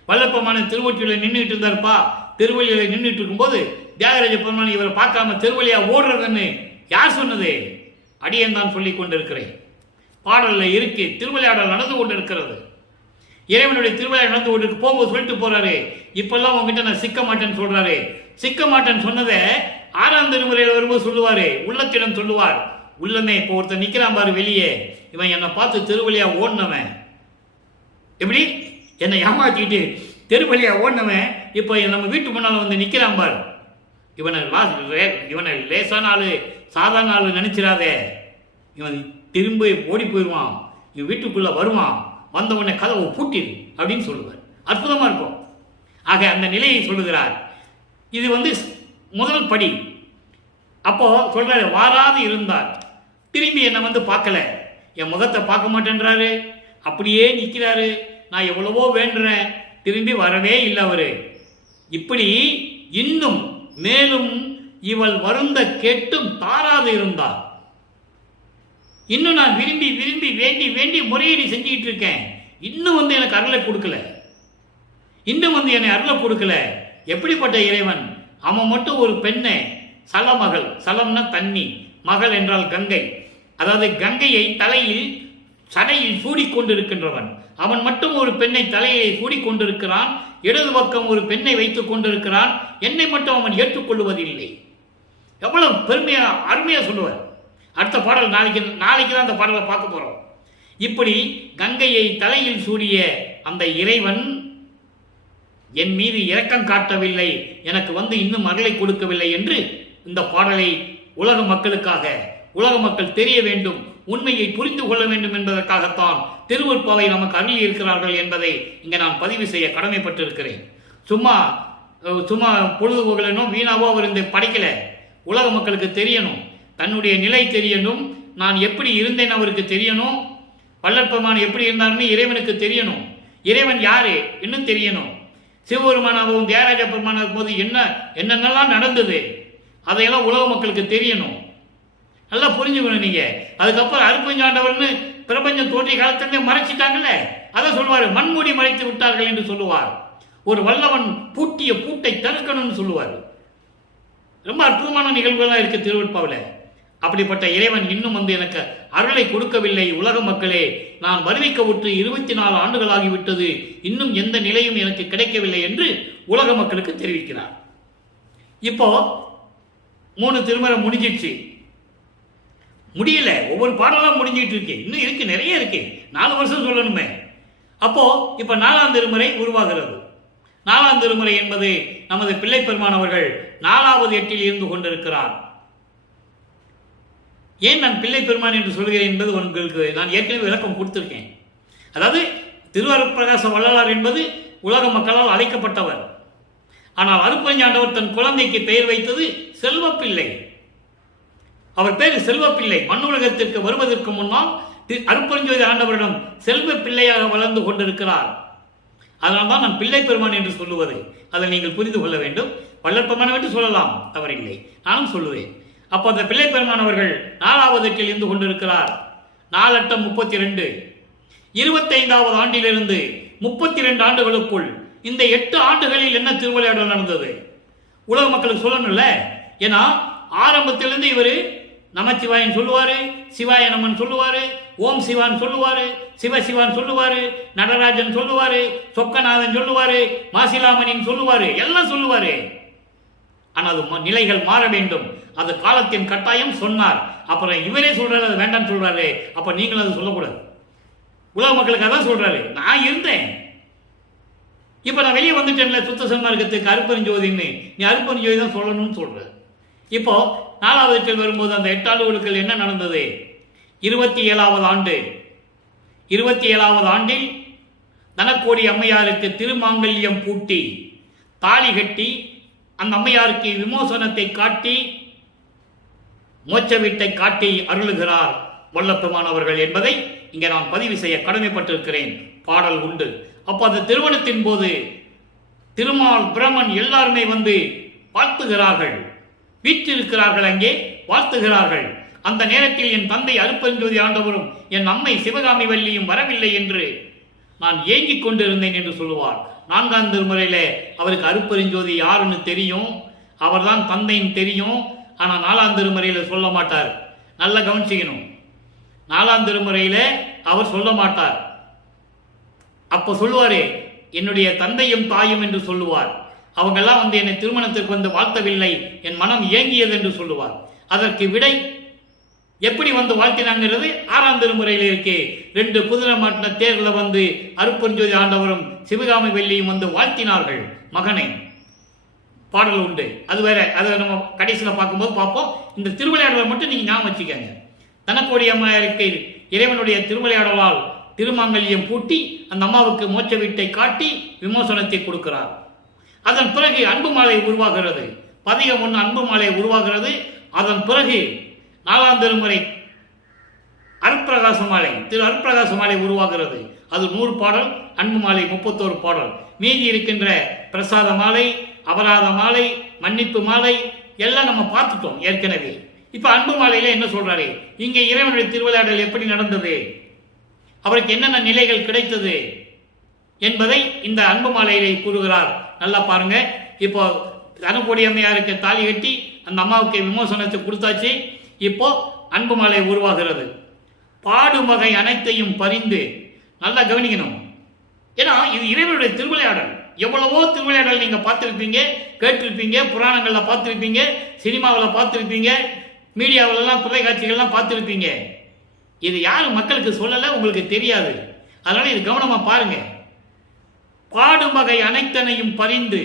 வல்லப்பமான திருவொற்றியூரில் நின்றுட்டு இருந்தார்ப்பா. திருவள்ளியில் நின்றுட்டு இருக்கும்போது தியாகராஜ பெருமான் இவரை பார்க்காம தெருவழியா ஓடுறதுன்னு யார் சொன்னது? அடியன் தான் சொல்லிக் கொண்டிருக்கிறேன். பாடல்ல இருக்கு. திருவிளையாடல் நடந்து கொண்டு இருக்கிறது. இறைவனுடைய திருவிளையாடல் நடந்து கொண்டு போகும்போது சொல்லிட்டு போறாரு, இப்பெல்லாம் உங்ககிட்ட நான் சிக்க மாட்டேன்னு சொல்றாரு. சிக்க மாட்டேன்னு சொன்னதை 6ஆம் திருமுறையில் வரும்போது சொல்லுவாரு, உள்ளத்திடம் சொல்லுவார். உள்ளமே இப்போ ஒருத்தர் நிக்கிறான் பாரு வெளியே, இவன் என்னை பார்த்து திருவழியா ஓடினவன், எப்படி என்னை ஏமாத்திட்டு தெருவழியா ஓடினவன் இப்போ நம்ம வீட்டு முன்னால வந்து நிக்கிறான் பாரு. இவனை லேசான ஆளு, சாதாரண ஆளு நினைச்சிடாதே. இவன் திரும்பி ஓடி போயிடுவான், இவன் வீட்டுக்குள்ள வருவான், வந்தவனை கதவை பூட்டிடு அப்படின்னு சொல்லுவார். அற்புதமா இருக்கும். ஆக அந்த நிலையை சொல்லுகிறார். இது முதல் படி. அப்போ சொல்றாரு, வாராது இருந்தார். திரும்பி என்னை வந்து பார்க்கல, என் முகத்தை பார்க்க மாட்டேன்றாரு, அப்படியே நிற்கிறாரு. நான் எவ்வளவோ வேண்டுறேன், திரும்பி வரவே இல்லை அவரு. இப்படி இன்னும் மேலும் இவள் வருந்த கேட்டும் தாராது இருந்தார். இன்னும் நான் விரும்பி விரும்பி வேண்டி வேண்டி முறையீடு செஞ்சுக்கிட்டு இருக்கேன். இன்னும் எனக்கு அருளை கொடுக்கல, இன்னும் என்னை அருளை கொடுக்கல. எப்படிப்பட்ட இறைவன்? அவன் மட்டும் ஒரு பெண்ணை, சலமகள், சலம்னா தண்ணி, மகள் என்றால் கங்கை, அதாவது கங்கையை தலையில் சடையில் சூடிக்கொண்டிருக்கின்றவன். அவன் மட்டும் ஒரு பெண்ணை தலையை சூடிக்கொண்டிருக்கிறான். இடது பக்கம் ஒரு பெண்ணை வைத்துக் கொண்டிருக்கிறான். என்னை மட்டும் அவன் ஏற்றுக்கொள்வதில்லை. எவ்வளவு பெருமையா அருமையா சொல்லுவார். அடுத்த பாடல் நாளைக்கு தான் அந்த பாடலை பார்க்க போறோம். இப்படி கங்கையை தலையில் சூடிய அந்த இறைவன் என் மீது இரக்கம் காட்டவில்லை, எனக்கு இன்னும் அருளை கொடுக்கவில்லை என்று இந்த பாடலை உலக மக்களுக்காக, உலக மக்கள் தெரிய வேண்டும், உண்மையை புரிந்து கொள்ள வேண்டும் என்பதற்காகத்தான் திருவருட்பாவை நமக்கு அருளி இருக்கிறார்கள் என்பதை இங்கே நான் பதிவு செய்ய கடமைப்பட்டிருக்கிறேன். சும்மா பொழுதுபோகலனோ வீணாவோ அவர் இந்த படைக்கல. உலக மக்களுக்கு தெரியணும், தன்னுடைய நிலை தெரியணும், நான் எப்படி இருந்தேன் அவருக்கு தெரியணும், வல்லற்பெருமான் எப்படி இருந்தார்னு இறைவனுக்கு தெரியணும், இறைவன் யாரு இன்னும் தெரியணும். சிவபெருமானாகவும் தியாகராஜ பெருமானாகும் போது என்னென்னலாம் நடந்தது அதையெல்லாம் உலக மக்களுக்கு தெரியணும். நல்லா புரிஞ்சுக்கணும் நீங்க. அதுக்கப்புறம் அருப்பஞ்சாண்டவர்னு பிரபஞ்சம் தோன்றிய காலத்திலே மறைச்சிட்டாங்கல்ல, அதை சொல்லுவார், மண்மூடி மறைத்து விட்டார்கள் என்று சொல்லுவார். ஒரு வல்லவன் பூட்டிய பூட்டை தடுக்கணும்னு சொல்லுவார். ரொம்ப அற்புதமான நிகழ்வுகள்லாம் இருக்கு திருவருட்பாவில். அப்படிப்பட்ட இறைவன் இன்னும் எனக்கு அருளை கொடுக்கவில்லை. உலக மக்களே, நான் வருவிக்க விட்டு 24 ஆண்டுகள் ஆகிவிட்டது, இன்னும் எந்த நிலையும் எனக்கு கிடைக்கவில்லை என்று உலக மக்களுக்கு தெரிவிக்கிறார். இப்போ 3 திருமுறை முடிஞ்சிடுச்சு. முடியல, ஒவ்வொரு பாடலாம் முடிஞ்சிட்டு இருக்கு, இன்னும் இருக்கு, நிறைய இருக்கு, 4 வருஷம் சொல்லணுமே. அப்போ இப்ப 4ஆம் திருமுறை உருவாகிறது. 4ஆம் திருமுறை என்பது நமது பிள்ளை பெருமானவர்கள் 4வது எட்டில் இருந்து கொண்டிருக்கிறார். ஏன் நான் பிள்ளை பெருமான் என்று சொல்கிறேன் என்பது உங்களுக்கு நான் ஏற்கனவே விளக்கம் கொடுத்திருக்கேன். அதாவது திருவருட்பிரகாச வள்ளலார் என்பது உலக மக்களால் அழைக்கப்பட்டவர். ஆனால் அருட்பெருஞ்சாண்டவர் தன் குழந்தைக்கு பெயர் வைத்தது செல்வப்பிள்ளை. அவர் பேர் செல்வப்பிள்ளை. மண்ணுலகத்திற்கு வருவதற்கு முன்னால் அருட்பெருஞ்சோதி ஆண்டவரிடம் செல்வ பிள்ளையாக வளர்ந்து கொண்டிருக்கிறார். அதனால்தான் நான் பிள்ளை பெருமான் என்று சொல்லுவது. அதை நீங்கள் புரிந்து கொள்ள வேண்டும். வள்ளல் பெருமான் என்று சொல்லலாம், தவறில்லை, நானும் சொல்லுவேன். அப்போ அந்த பிள்ளை பெருமான் அவர்கள் 4வது எட்டில் இருந்து கொண்டிருக்கிறார். 4×8 = 25வது ஆண்டிலிருந்து 32 ஆண்டுகளுக்குள் இந்த 8 ஆண்டுகளில் என்ன திருவிளையாடல் நடந்தது உலக மக்களுக்கு சொல்லணும்ல. ஏன்னா ஆரம்பத்திலிருந்து இவர் நமச்சிவாயன் சொல்லுவாரு, சிவாய நமன் சொல்லுவாரு, ஓம் சிவான் சொல்லுவாரு, சிவசிவான் சொல்லுவாரு, நடராஜன் சொல்லுவாரு, சொக்கநாதன் சொல்லுவாரு, மாசிலாமணின் சொல்லுவாரு, எல்லாம் சொல்லுவாரு. ஆனால் அது நிலைகள் மாற வேண்டும். அது காலத்தின் கட்டாயம் சொன்னார். அப்புறம் இவரே சொல்றாரு அது வேண்டாம்னு சொல்றாரு. அப்ப நீங்கள் அது சொல்லக்கூடாது. உலக மக்களுக்கு அதான் சொல்றாரு. நான் இருந்தேன், இப்ப நான் வெளியே வந்துட்டேன்ல சுத்த சன்மார்க்கத்துக்கு அருட்பெருஞ்சோதின்னு. நீ அருட்பெருஞ்சோதி தான் சொல்லணும்னு சொல்ற. இப்போ 4வது எட்டில் வரும்போது அந்த 8 ஆண்டுகளுக்கு என்ன நடந்தது? 27வது ஆண்டு. 27வது ஆண்டில் தனக்கோடி அம்மையாருக்கு திருமாங்கல்யம் பூட்டி தாலி கட்டி அந்த அம்மையாருக்கு விமோசனத்தை காட்டி மோட்ச வீட்டை காட்டி அருளுகிறார் வல்லப்பெருமான் அவர்கள் என்பதை இங்கே நான் பதிவு செய்ய கடமைப்பட்டிருக்கிறேன். பாடல் உண்டு. அப்போ அந்த திருமணத்தின் போது திருமால் பிரமன் எல்லாருமே வந்து வாழ்த்துகிறார்கள், வீற்றிருக்கிறார்கள், அங்கே வாழ்த்துகிறார்கள். அந்த நேரத்தில் என் தந்தை அருட்பெருஞ்சோதி ஆண்டவரும் என் அம்மை சிவகாமி வள்ளியும் வரவில்லை என்று நான் ஏங்கிக் கொண்டிருந்தேன் என்று சொல்லுவார். 4ஆம் திருமுறையிலே அவருக்கு அருட்பெருஞ்சோதி யாருன்னு தெரியும், அவர்தான் தந்தைன்னு தெரியும். ஆனால் 4ஆம் திருமுறையில் சொல்ல மாட்டார். நல்லா கவனிச்சிக்கணும். 4ஆம் திருமுறையில அவர் சொல்ல மாட்டார். அப்போ சொல்லுவாரு என்னுடைய தந்தையும் தாயும் என்று சொல்லுவார். அவங்கெல்லாம் வந்து என்னை திருமணத்திற்கு வந்து வாழ்த்தவில்லை, என் மனம் ஏங்கியது என்று சொல்லுவார். அதற்கு விடை எப்படி வந்து வாழ்த்தினாங்கிறது 6ஆம் திருமுறையில் இருக்கு. 2 குதிரை மாட்டின தேர்ல வந்து அருட்பெருஞ்சோதி ஆண்டவரும் சிவகாமி வெள்ளியும் வந்து வாழ்த்தினார்கள் மகனை. பாடல் உண்டு. அது வேற, அதை நம்ம கடைசியில் பார்க்கும்போது பார்ப்போம். இந்த திருவிளையாடலை மட்டும் நீங்க ஞாபகம் வச்சுக்கங்க. தனக்கோடி அம்மையாருக்கு இறைவனுடைய திருவிளையாடலால் திருமாங்கல்யம் பூட்டி அந்த அம்மாவுக்கு மோட்ச வீட்டை காட்டி விமோசனத்தை கொடுக்கிறார். அதன் பிறகு அன்பு மாலை உருவாகிறது. பதிகம் 1 அன்பு மாலை உருவாகிறது. அதன் பிறகு 4ஆம் திருமுறை அருட்பிரகாச மாலை, திரு அருட்பிரகாச மாலை உருவாகிறது. அது 100 பாடல், அன்பு மாலை 31 பாடல். மீதி இருக்கின்ற பிரசாத மாலை, அபராத மாலை, மன்னிப்பு மாலை எல்லாம் நம்ம பார்த்துட்டோம் ஏற்கனவே. இப்ப அன்பு மாலையில என்ன சொல்றாரு? இங்கே இறைவனுடைய திருவிளையாடல் எப்படி நடந்தது, அவருக்கு என்னென்ன நிலைகள் கிடைத்தது என்பதை இந்த அன்பு மாலையிலே கூறுகிறார். நல்லா பாருங்க. இப்போ தனக்கோடி அம்மையாருக்கு தாலி கட்டி அந்த அம்மாவுக்கு விமோசனத்தை கொடுத்தாச்சு. இப்போ அன்பு மாலை உருவாகிறது. பாடும் வகை அனைத்தையும் பறிந்து, நல்லா கவனிக்கணும். ஏன்னா இது இறைவனுடைய திருவிளையாடல். எவ்வளவோ திருவிளையாடல் நீங்க பார்த்துருப்பீங்க, கேட்டிருப்பீங்க, புராணங்கள்ல பார்த்துருப்பீங்க, சினிமாவில் பார்த்துருப்பீங்க, மீடியாவிலலாம் தொலைக்காட்சிகள்லாம் பார்த்துருப்பீங்க. இது யாரும் மக்களுக்கு சொல்லலை, உங்களுக்கு தெரியாது. அதனால இது கவனமா பாருங்க. பாடும் வகை அனைத்தனையும் பறிந்து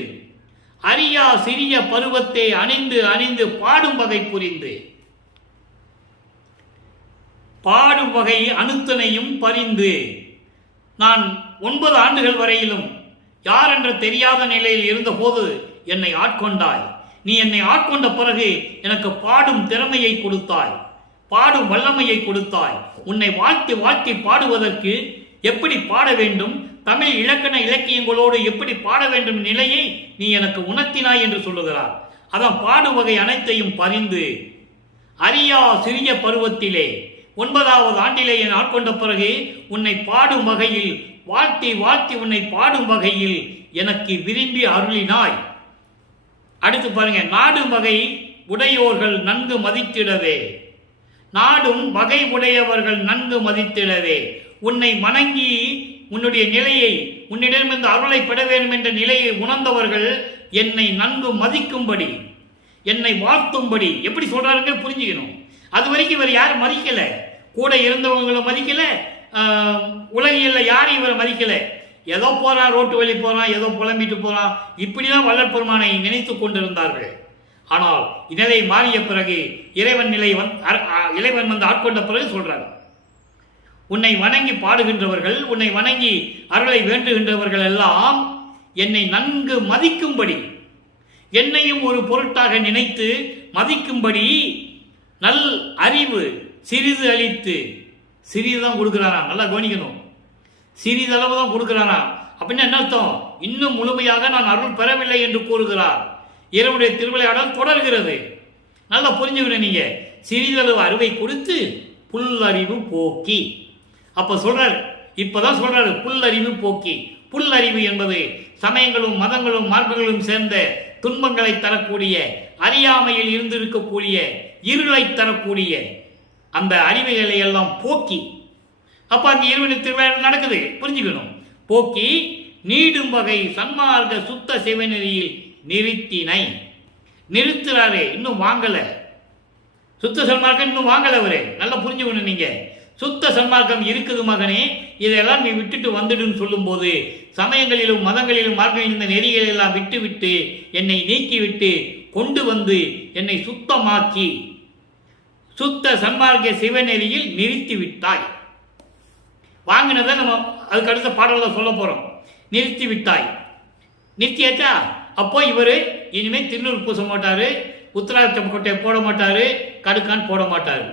அரியா சிறிய பருவத்தை அணிந்து அணிந்து பாடும் வகை புரிந்து, பாடும் வகை அணுத்தனையும் பறிந்து, நான் 9 ஆண்டுகள் வரையிலும் யார் என்ற தெரியாத நிலையில் இருந்தபோது என்னை ஆட்கொண்டாய். நீ என்னை ஆட்கொண்ட பிறகு எனக்கு பாடும் திறமையை கொடுத்தாய், பாடும் வல்லமையை கொடுத்தாய். உன்னை வாழ்த்தி வாழ்த்தி பாடுவதற்கு எப்படி பாட வேண்டும், தமிழ் இலக்கண இலக்கியங்களோடு எப்படி பாட வேண்டும் நிலையை நீ எனக்கு உணர்த்தினாய் என்று சொல்லுகிறார். அதான் பாடும் வகை அனைத்தையும் பறிந்து அரியா சிறிய பருவத்திலே 9வது ஆண்டிலே என் ஆட்கொண்ட பிறகு உன்னை பாடும் வகையில் வாழ்த்தி வாழ்த்தி உன்னை பாடும் வகையில் எனக்கு விரும்பி அருளினாய். அடுத்து பாருங்க. நாடும் வகை உடையோர்கள் நன்கு மதித்திடவே, நாடும் வகை உடையவர்கள் நன்கு மதித்திடவே, உன்னை வணங்கி உன்னுடைய நிலையை, உன்னிடமிருந்து அருளை பெற வேண்டும் என்ற நிலையை உணர்ந்தவர்கள் என்னை நன்கு மதிக்கும்படி, என்னை வாழ்த்தும்படி. எப்படி சொல்றாருங்க புரிஞ்சுக்கணும். அது வரைக்கும் இவர் யாரும் மதிக்கல, கூட இருந்தவங்களை மதிக்கல, உலகில் யாரும் இவரை மதிக்கல. ஏதோ போறான், ரோட்டு வழி போறான், ஏதோ புலம்பிட்டு போறான், இப்படிதான் வள்ளல் பெருமானை நினைத்து கொண்டிருந்தார்கள். ஆனால் நிலை மாறிய பிறகு இறைவன் வந்து ஆட்கொண்ட பிறகு சொல்றார், உன்னை வணங்கி பாடுகின்றவர்கள், உன்னை வணங்கி அருளை வேண்டுகின்றவர்கள் எல்லாம் என்னை நன்கு மதிக்கும்படி, என்னையும் ஒரு பொருட்டாக நினைத்து மதிக்கும்படி நல் அறிவு சிறிது அளித்து, சிறிதுதான் கொடுக்கிறாராம். நல்லா கவனிக்கணும், சிறிதளவு தான் கொடுக்கிறாராம். அப்படின்னு என்ன அர்த்தம்? இன்னும் முழுமையாக நான் அருள் பெறவில்லை என்று கூறுகிறார். இறைவனுடைய திருவிளையாடல் தொடர்கிறது. நல்லா புரிஞ்சுக்கணும் நீங்க. சிறிதளவு அறிவை கொடுத்து புல்லறிவு போக்கி. அப்ப சொல்றாரு, இப்பதான் சொல்றாரு புல்லறிவு போக்கி. புல்லறிவு என்பது சமயங்களும் மதங்களும் மார்க்கங்களும் சேர்ந்த துன்பங்களை தரக்கூடிய, அறியாமையில் இருந்திருக்கக்கூடிய இருளை தரக்கூடிய அந்த அறிவுகளை எல்லாம் போக்கி. அப்ப அங்க இறைவனுடைய திருவிழா நடக்குது, புரிஞ்சுக்கணும். போக்கி நீடும் வகை சன்மார்க்க சுத்த சிவநெறியில் நிறுத்தினை. நிறுத்துறாரு, இன்னும் வாங்கல. சுத்த சன்மார்க்கம் இன்னும் வாங்கல அவரு. நல்லா புரிஞ்சுக்கணும் நீங்க. சுத்த சன்மார்க்கம் இருக்குது மகனே, இதெல்லாம் நீ விட்டுட்டு வந்துடுன்னு சொல்லும் போது சமயங்களிலும் மதங்களிலும் மார்க்கங்களில் இந்த நெறிகளை எல்லாம் விட்டு என்னை நீக்கிவிட்டு கொண்டு வந்து என்னை சுத்தமாக்கி சுத்த சன்மார்க்க சிவநெறியில் நிறுத்தி விட்டாய். வாங்கினதை நம்ம அதுக்கு அடுத்த பாடல்ல சொல்ல போறோம். நிறுத்தி விட்டாய், நிறுத்தியாச்சா? அப்போ இவரு இனிமே திருநூறு பூச மாட்டாரு, உத்தராட்சம் கொட்டையை போட மாட்டாரு, கடுக்கான் போட மாட்டாரு.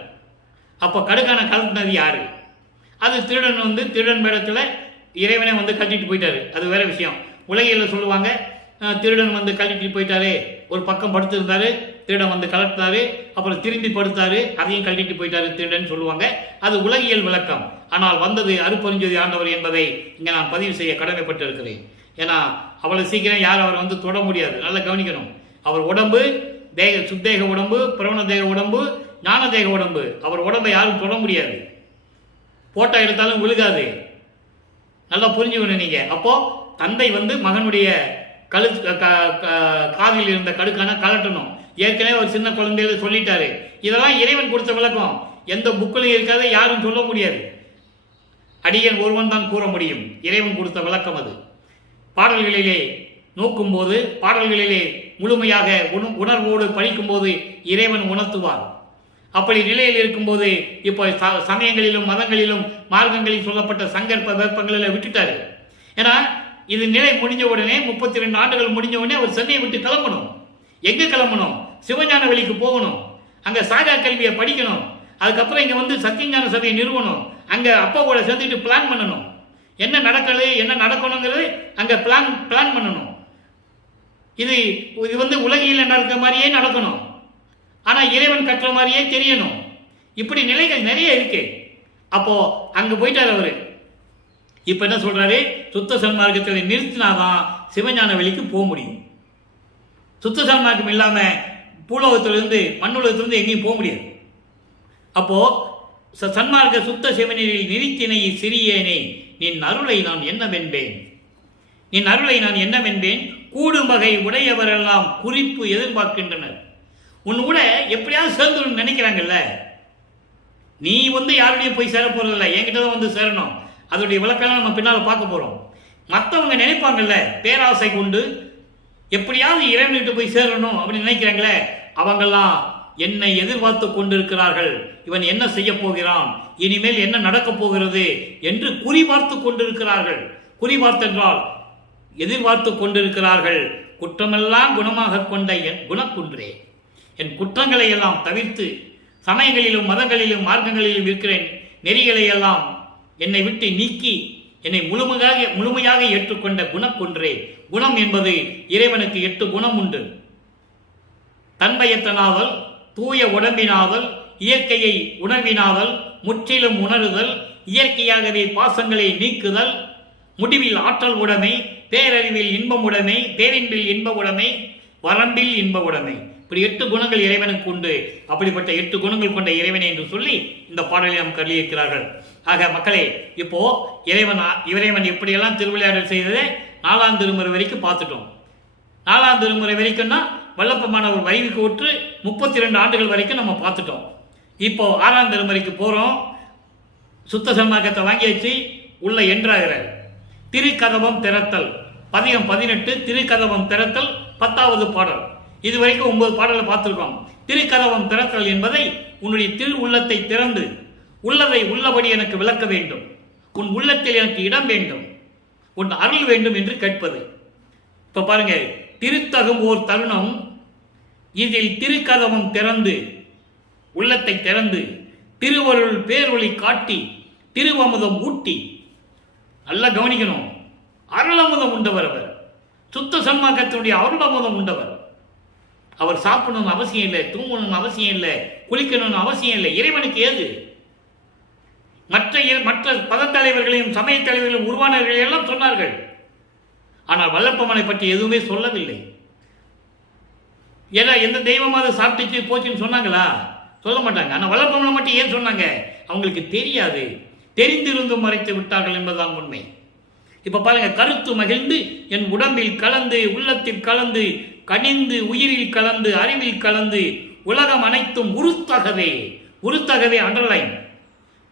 அப்போ கடுக்கான கலந்துனது யாரு? அது திருடன் வந்து திருடன் வேடத்தில் இறைவனை வந்து கட்டிட்டு போயிட்டாரு. அது வேற விஷயம். உலகில் சொல்லுவாங்க, திருடன் வந்து கழட்டிட்டு போயிட்டாரு, ஒரு பக்கம் படுத்திருந்தாரு, திருடன் வந்து கலட்டினாரு, அப்புறம் திரும்பி படுத்தாரு, அதையும் கழட்டிட்டு போயிட்டாரு திருடன் சொல்லுவாங்க. அது உலகியல் விளக்கம். ஆனால் வந்தது அருட்பெருஞ்சோதி ஆண்டவர் என்பதை இங்கே நான் பதிவு செய்ய கடமைப்பட்டு இருக்கிறேன். ஏன்னா அவ்வளவு சீக்கிரம் யாரும் அவரை வந்து தொட முடியாது. நல்லா கவனிக்கணும். அவர் உடம்பு சுத்தேக உடம்பு, பிரவண தேக உடம்பு, ஞான தேக உடம்பு. அவர் உடம்பை யாரும் தொட முடியாது. போட்டோ எடுத்தாலும் விழுகாது. நல்லா புரிஞ்சுக்கணும் நீங்க. அப்போ தந்தை வந்து மகனுடைய காதில் இருந்த கடுக்கான கலட்டணும். ஏற்கனவே ஒரு சின்ன குழந்தையில சொல்லிட்டாரு. இதெல்லாம் இறைவன் கொடுத்த விளக்கம். எந்த புக்கிலையும் இருக்காத, யாரும் சொல்ல முடியாது. அடியன் ஒருவன் தான் கூற முடியும். இறைவன் கொடுத்த விளக்கம் அது. பாடல்களிலே நோக்கும் போது, பாடல்களிலே முழுமையாக உணர்வோடு படிக்கும் போது இறைவன் உணர்த்துவார். அப்படி நிலையில் இருக்கும்போது இப்போ சமயங்களிலும் மதங்களிலும் மார்க்கங்களில் சொல்லப்பட்ட சங்கற்ப வேப்பங்களில் விட்டுட்டாரு. ஏன்னா இது நிலை முடிஞ்ச உடனே 32 ஆண்டுகள் முடிஞ்ச உடனே அவர் சென்னையை விட்டு கிளம்பணும். எங்க கிளம்பணும்? சிவஞான வெளிக்கு போகணும். அங்க சாகா கல்வியை படிக்கணும். அதுக்கப்புறம் இங்க வந்து சத்தியஞான சபையை நிறுவனம். அங்க அப்பா கூட சேர்ந்துட்டு பிளான் பண்ணணும். என்ன நடக்குது, என்ன நடக்கணுங்கிறது அங்க பிளான் பண்ணணும். இது வந்து உலகில் நடக்கிற மாதிரியே நடக்கணும். ஆனா இறைவன் கற்ற மாதிரியே தெரியணும். இப்படி நிலைகள் நிறைய இருக்கு. அப்போ அங்க போயிட்டார் அவரு. இப்ப என்ன சொல்றாரு? சுத்த சன்மார்க்கத்தில் நிறுத்தினாதான் சிவஞான வெளிக்கு போக முடியும். சுத்த சன்மார்க்கம் இல்லாம பூலோகத்திலிருந்து மண்ணுலகத்திலிருந்து எங்கேயும் போக முடியாது. அப்போ சன்மார்க்க சுத்த சிவநெறியில் நிறுத்தினை சிறியேனே, நின் அருளை நான் என்னவென்பேன், நின் அருளை நான் என்னவென்பேன். கூடும் வகை உடையவரெல்லாம் குறிப்பு எதிர்பார்க்கின்றனர். உன் கூட எப்படியாவது சேர்ந்து நினைக்கிறாங்கல்ல. நீ வந்து யாருடையும் போய் சேர போறதில்ல, என்கிட்ட தான் வந்து சேரணும். அதோடைய விளக்கம் நம்ம பின்னால் பார்க்க போறோம். மற்றவங்க நினைப்பாங்கல்ல, பேராசை கொண்டு எப்படியாவது இறைவன்கிட்ட போய் சேரணும் அப்படின்னு நினைக்கிறாங்களே, அவங்கெல்லாம் என்னை எதிர்பார்த்து கொண்டிருக்கிறார்கள். இவன் என்ன செய்ய போகிறான், இனிமேல் என்ன நடக்கப் போகிறது என்று குறிபார்த்து கொண்டிருக்கிறார்கள். குறிபார்த்தென்றால் எதிர்பார்த்து கொண்டிருக்கிறார்கள். குற்றமெல்லாம் குணமாக கொண்ட என் குணக்குன்றே, என் குற்றங்களை எல்லாம் தவிர்த்து சமயங்களிலும் மதங்களிலும் மார்க்கங்களிலும் இருக்கிற நெறிகளை எல்லாம் என்னை விட்டு நீக்கி என்னை முழுமையாக ஏற்றுக்கொண்ட குணக்குன்றே. குணம் என்பது இறைவனுக்கு 8 குணம் உண்டு. தன்மையற்றனாதல், தூய உடம்பினாதல், இயற்கையை உணர்வினாதல், முற்றிலும் உணருதல், இயற்கையாகவே பாசங்களை நீக்குதல், முடிவில் ஆற்றல் உடைமை, பேரறிவில் இன்பம் உடைமை, பேரின்பில் இன்ப உடைமை, வரம்பில் இன்ப உடைமை. இப்படி 8 குணங்கள் இறைவனுக்கு உண்டு. அப்படிப்பட்ட 8 குணங்கள் கொண்ட இறைவனை என்று சொல்லி இந்த பாடலை நாம் கருதியிருக்கிறார்கள். ஆக மக்களே, இப்போ இறைவன் எப்படியெல்லாம் திருவிளையாடல் செய்ததை 4ஆம் திருமுறை வரைக்கும் பார்த்துட்டோம். 4ஆம் திருமுறை வரைக்கும்னா வல்லப்பமான ஒரு வரிவுக்கு ஒற்று 32 ஆண்டுகள் வரைக்கும் நம்ம பார்த்துட்டோம். இப்போ 6ஆம் திருமுறைக்கு போறோம். சுத்த சன்மார்க்கத்தை வாங்கியாச்சு, உள்ள என்றாகிறார். திருக்கதவம் திறத்தல் பதிகம் 18, திருக்கதவம் திறத்தல் 10வது பாடல். இதுவரைக்கும் 9 பாடலை பார்த்திருக்கோம். திருக்கதவம் திறத்தல் என்பதை உன்னுடைய திரு உள்ளத்தை திறந்து உள்ளதை உள்ளபடி எனக்கு விளக்க வேண்டும், உன் உள்ளத்தில் எனக்கு இடம் வேண்டும், உன் அருள் வேண்டும் என்று கேட்பது. இப்ப பாருங்க, திருத்தகும் ஓர் தருணம், இதில் திருக்கதவம் திறந்து உள்ளத்தை திறந்து திருவருள் பேரொளி காட்டி திருவமுதம் ஊட்டி. நல்லா கவனிக்கணும், அருளமுதம் உண்டவர் அவர், சுத்த சன்மார்க்கத்தினுடைய அருளமுதம் உண்டவர். அவர் சாப்பிடணும்னு அவசியம் இல்லை, தூங்கணும்னு அவசியம் இல்லை, குளிக்கணும்னு அவசியம் இல்லை. இறைவனுக்கு ஏது? மற்ற பதத்தலைவர்களையும் சமய தலைவர்களையும் உருவானவர்கள் எல்லாம் சொன்னார்கள். ஆனால் வல்லப்பமனை பற்றி எதுவுமே சொல்லவில்லை. ஏன்னா எந்த தெய்வமாவது சாப்பிட்டுச்சு போச்சுன்னு சொன்னாங்களா? சொல்ல மாட்டாங்க. ஆனால் வல்லப்பமனை மட்டும் ஏன் சொன்னாங்க? அவங்களுக்கு தெரியாது, தெரிந்திருந்தும் மறைத்து விட்டார்கள் என்பதுதான் உண்மை. இப்ப பாருங்க, கருத்து மகிழ்ந்து என் உடம்பில் கலந்து உள்ளத்தில் கலந்து கனிந்து உயிரில் கலந்து அறிவில் கலந்து உலகம் அனைத்தும் உருத்தகவே, உருத்தகவே அண்டர்லைன்,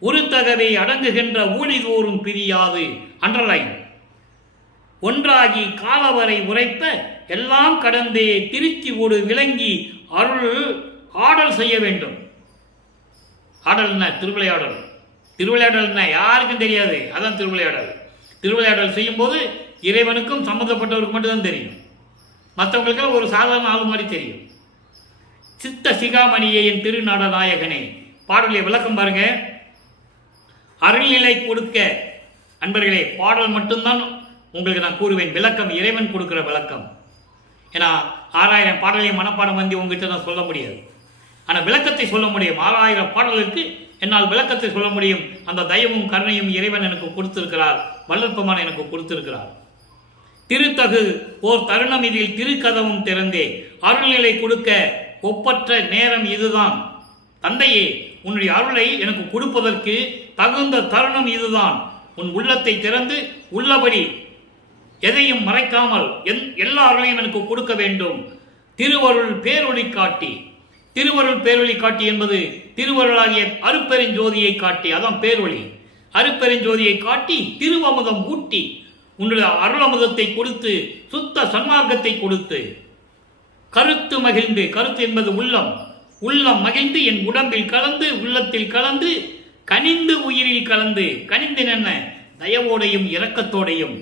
உருத்தகவே அடங்குகின்ற ஊழிதோறும் பிரியாது அண்டர்லைன், ஒன்றாகி காலவரை உரைப்ப எல்லாம் கடந்தே திருச்சி ஓடு விளங்கி அருள் ஆடல் செய்ய வேண்டும். ஆடல் என்ன? திருவிளையாடல். திருவிளையாடல் என்ன யாருக்கும் தெரியாது, அதான் திருவிளையாடல். திருவிளையாடல் செய்யும் போது இறைவனுக்கும் சம்பந்தப்பட்டவருக்கு மட்டும்தான் தெரியும், மற்றவங்களுக்கு ஒரு சாதாரண ஆள் மாதிரி தெரியும். சித்த சிகாமணியே என் திருநாட நாயகனே, பாடலை விளக்கம் பாருங்க. அருள்நிலை கொடுக்க அன்பர்களே, பாடல் மட்டும்தான் உங்களுக்கு நான் கூறுவேன், விளக்கம் இறைவன் கொடுக்கிற விளக்கம். ஏன்னா 6000 பாடலையும் மனப்பாடம் வந்து உங்ககிட்ட நான் சொல்ல முடியாது, ஆனால் விளக்கத்தை சொல்ல முடியும். 6000 பாடலுக்கு என்னால் விளக்கத்தை சொல்ல முடியும். அந்த தயவும் கருணையும் இறைவன் எனக்கு கொடுத்திருக்கிறார், வல்லற்பமான எனக்கு கொடுத்திருக்கிறார். திருத்தகு ஓர் தருணம், இதில் திருக்கதவும் திறந்தே அருள்நிலை கொடுக்க ஒப்பற்ற நேரம் இதுதான். தந்தையே, உன்னுடைய அருளை எனக்கு கொடுப்பதற்கு தகுந்த தருணம் இதுதான். உன் உள்ளத்தை திறந்து உள்ளபடி எதையும் மறைக்காமல் எல்லா அருளையும் எனக்கு கொடுக்க வேண்டும். திருவருள் பேரொளி காட்டி, திருவருள் பேரொளி காட்டி என்பது திருவருளாகிய அருப்பெருஞ்சோதியை காட்டி, அதான் பேரொளி. அருப்பெருஞ்சோதியை காட்டி திருவமுதம் ஊட்டி, உன்னுடைய அருளமுதத்தை கொடுத்து சுத்த சன்மார்க்கத்தை கொடுத்து கருத்து மகிழ்ந்து, கருத்து என்பது உள்ளம், உள்ளம் மகிழ்ந்து என் உடம்பில் கலந்து உள்ளத்தில் கலந்து கனிந்து உயிரில் கலந்து. கனிந்து என்ன? தயவோடையும் இரக்கத்தோடையும்,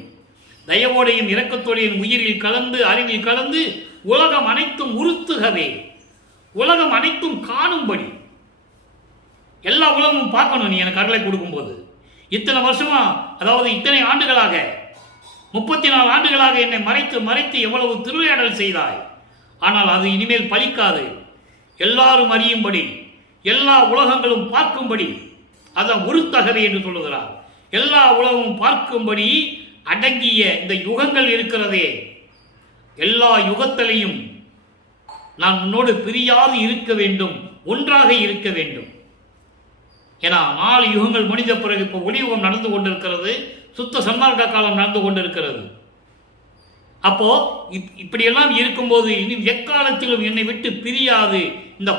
தயவோடையும் இரக்கத்தோடையும் உயிரில் கலந்து அறிவில் கலந்து உலகம் அனைத்தும் உறுத்துகவே, உலகம் அனைத்தும் காணும்படி. எல்லா உலகமும் பார்க்கணும் நீ எனக்கு அருளை கொடுக்கும்போது. இத்தனை வருஷமா, அதாவது இத்தனை ஆண்டுகளாக, 34 ஆண்டுகளாக என்னை மறைத்து மறைத்து எவ்வளவு திருவிளையாடல் செய்தாய். ஆனால் அது இனிமேல் பலிக்காது. எல்லாரும் அறியும்படி, எல்லா உலகங்களும் பார்க்கும்படி, அதான் உருத்தகவே என்று சொல்லுகிறார். எல்லா உலகமும் பார்க்கும்படி அடங்கிய இந்த யுகங்கள் இருக்கிறதே, எல்லா யுகத்திலையும் நான் உன்னோடு பிரியாது இருக்க வேண்டும், ஒன்றாக இருக்க வேண்டும். ஏன்னா 4 யுகங்கள் முடிந்த பிறகு இப்போ ஒளியுகம் நடந்து கொண்டிருக்கிறது, சுத்த சன்மார்க்க காலம் நடந்து கொண்டிருக்கிறது. அப்போ இப்படியெல்லாம் இருக்கும்போது இனி எக்காலத்திலும் என்னை விட்டு பிரியாது இந்த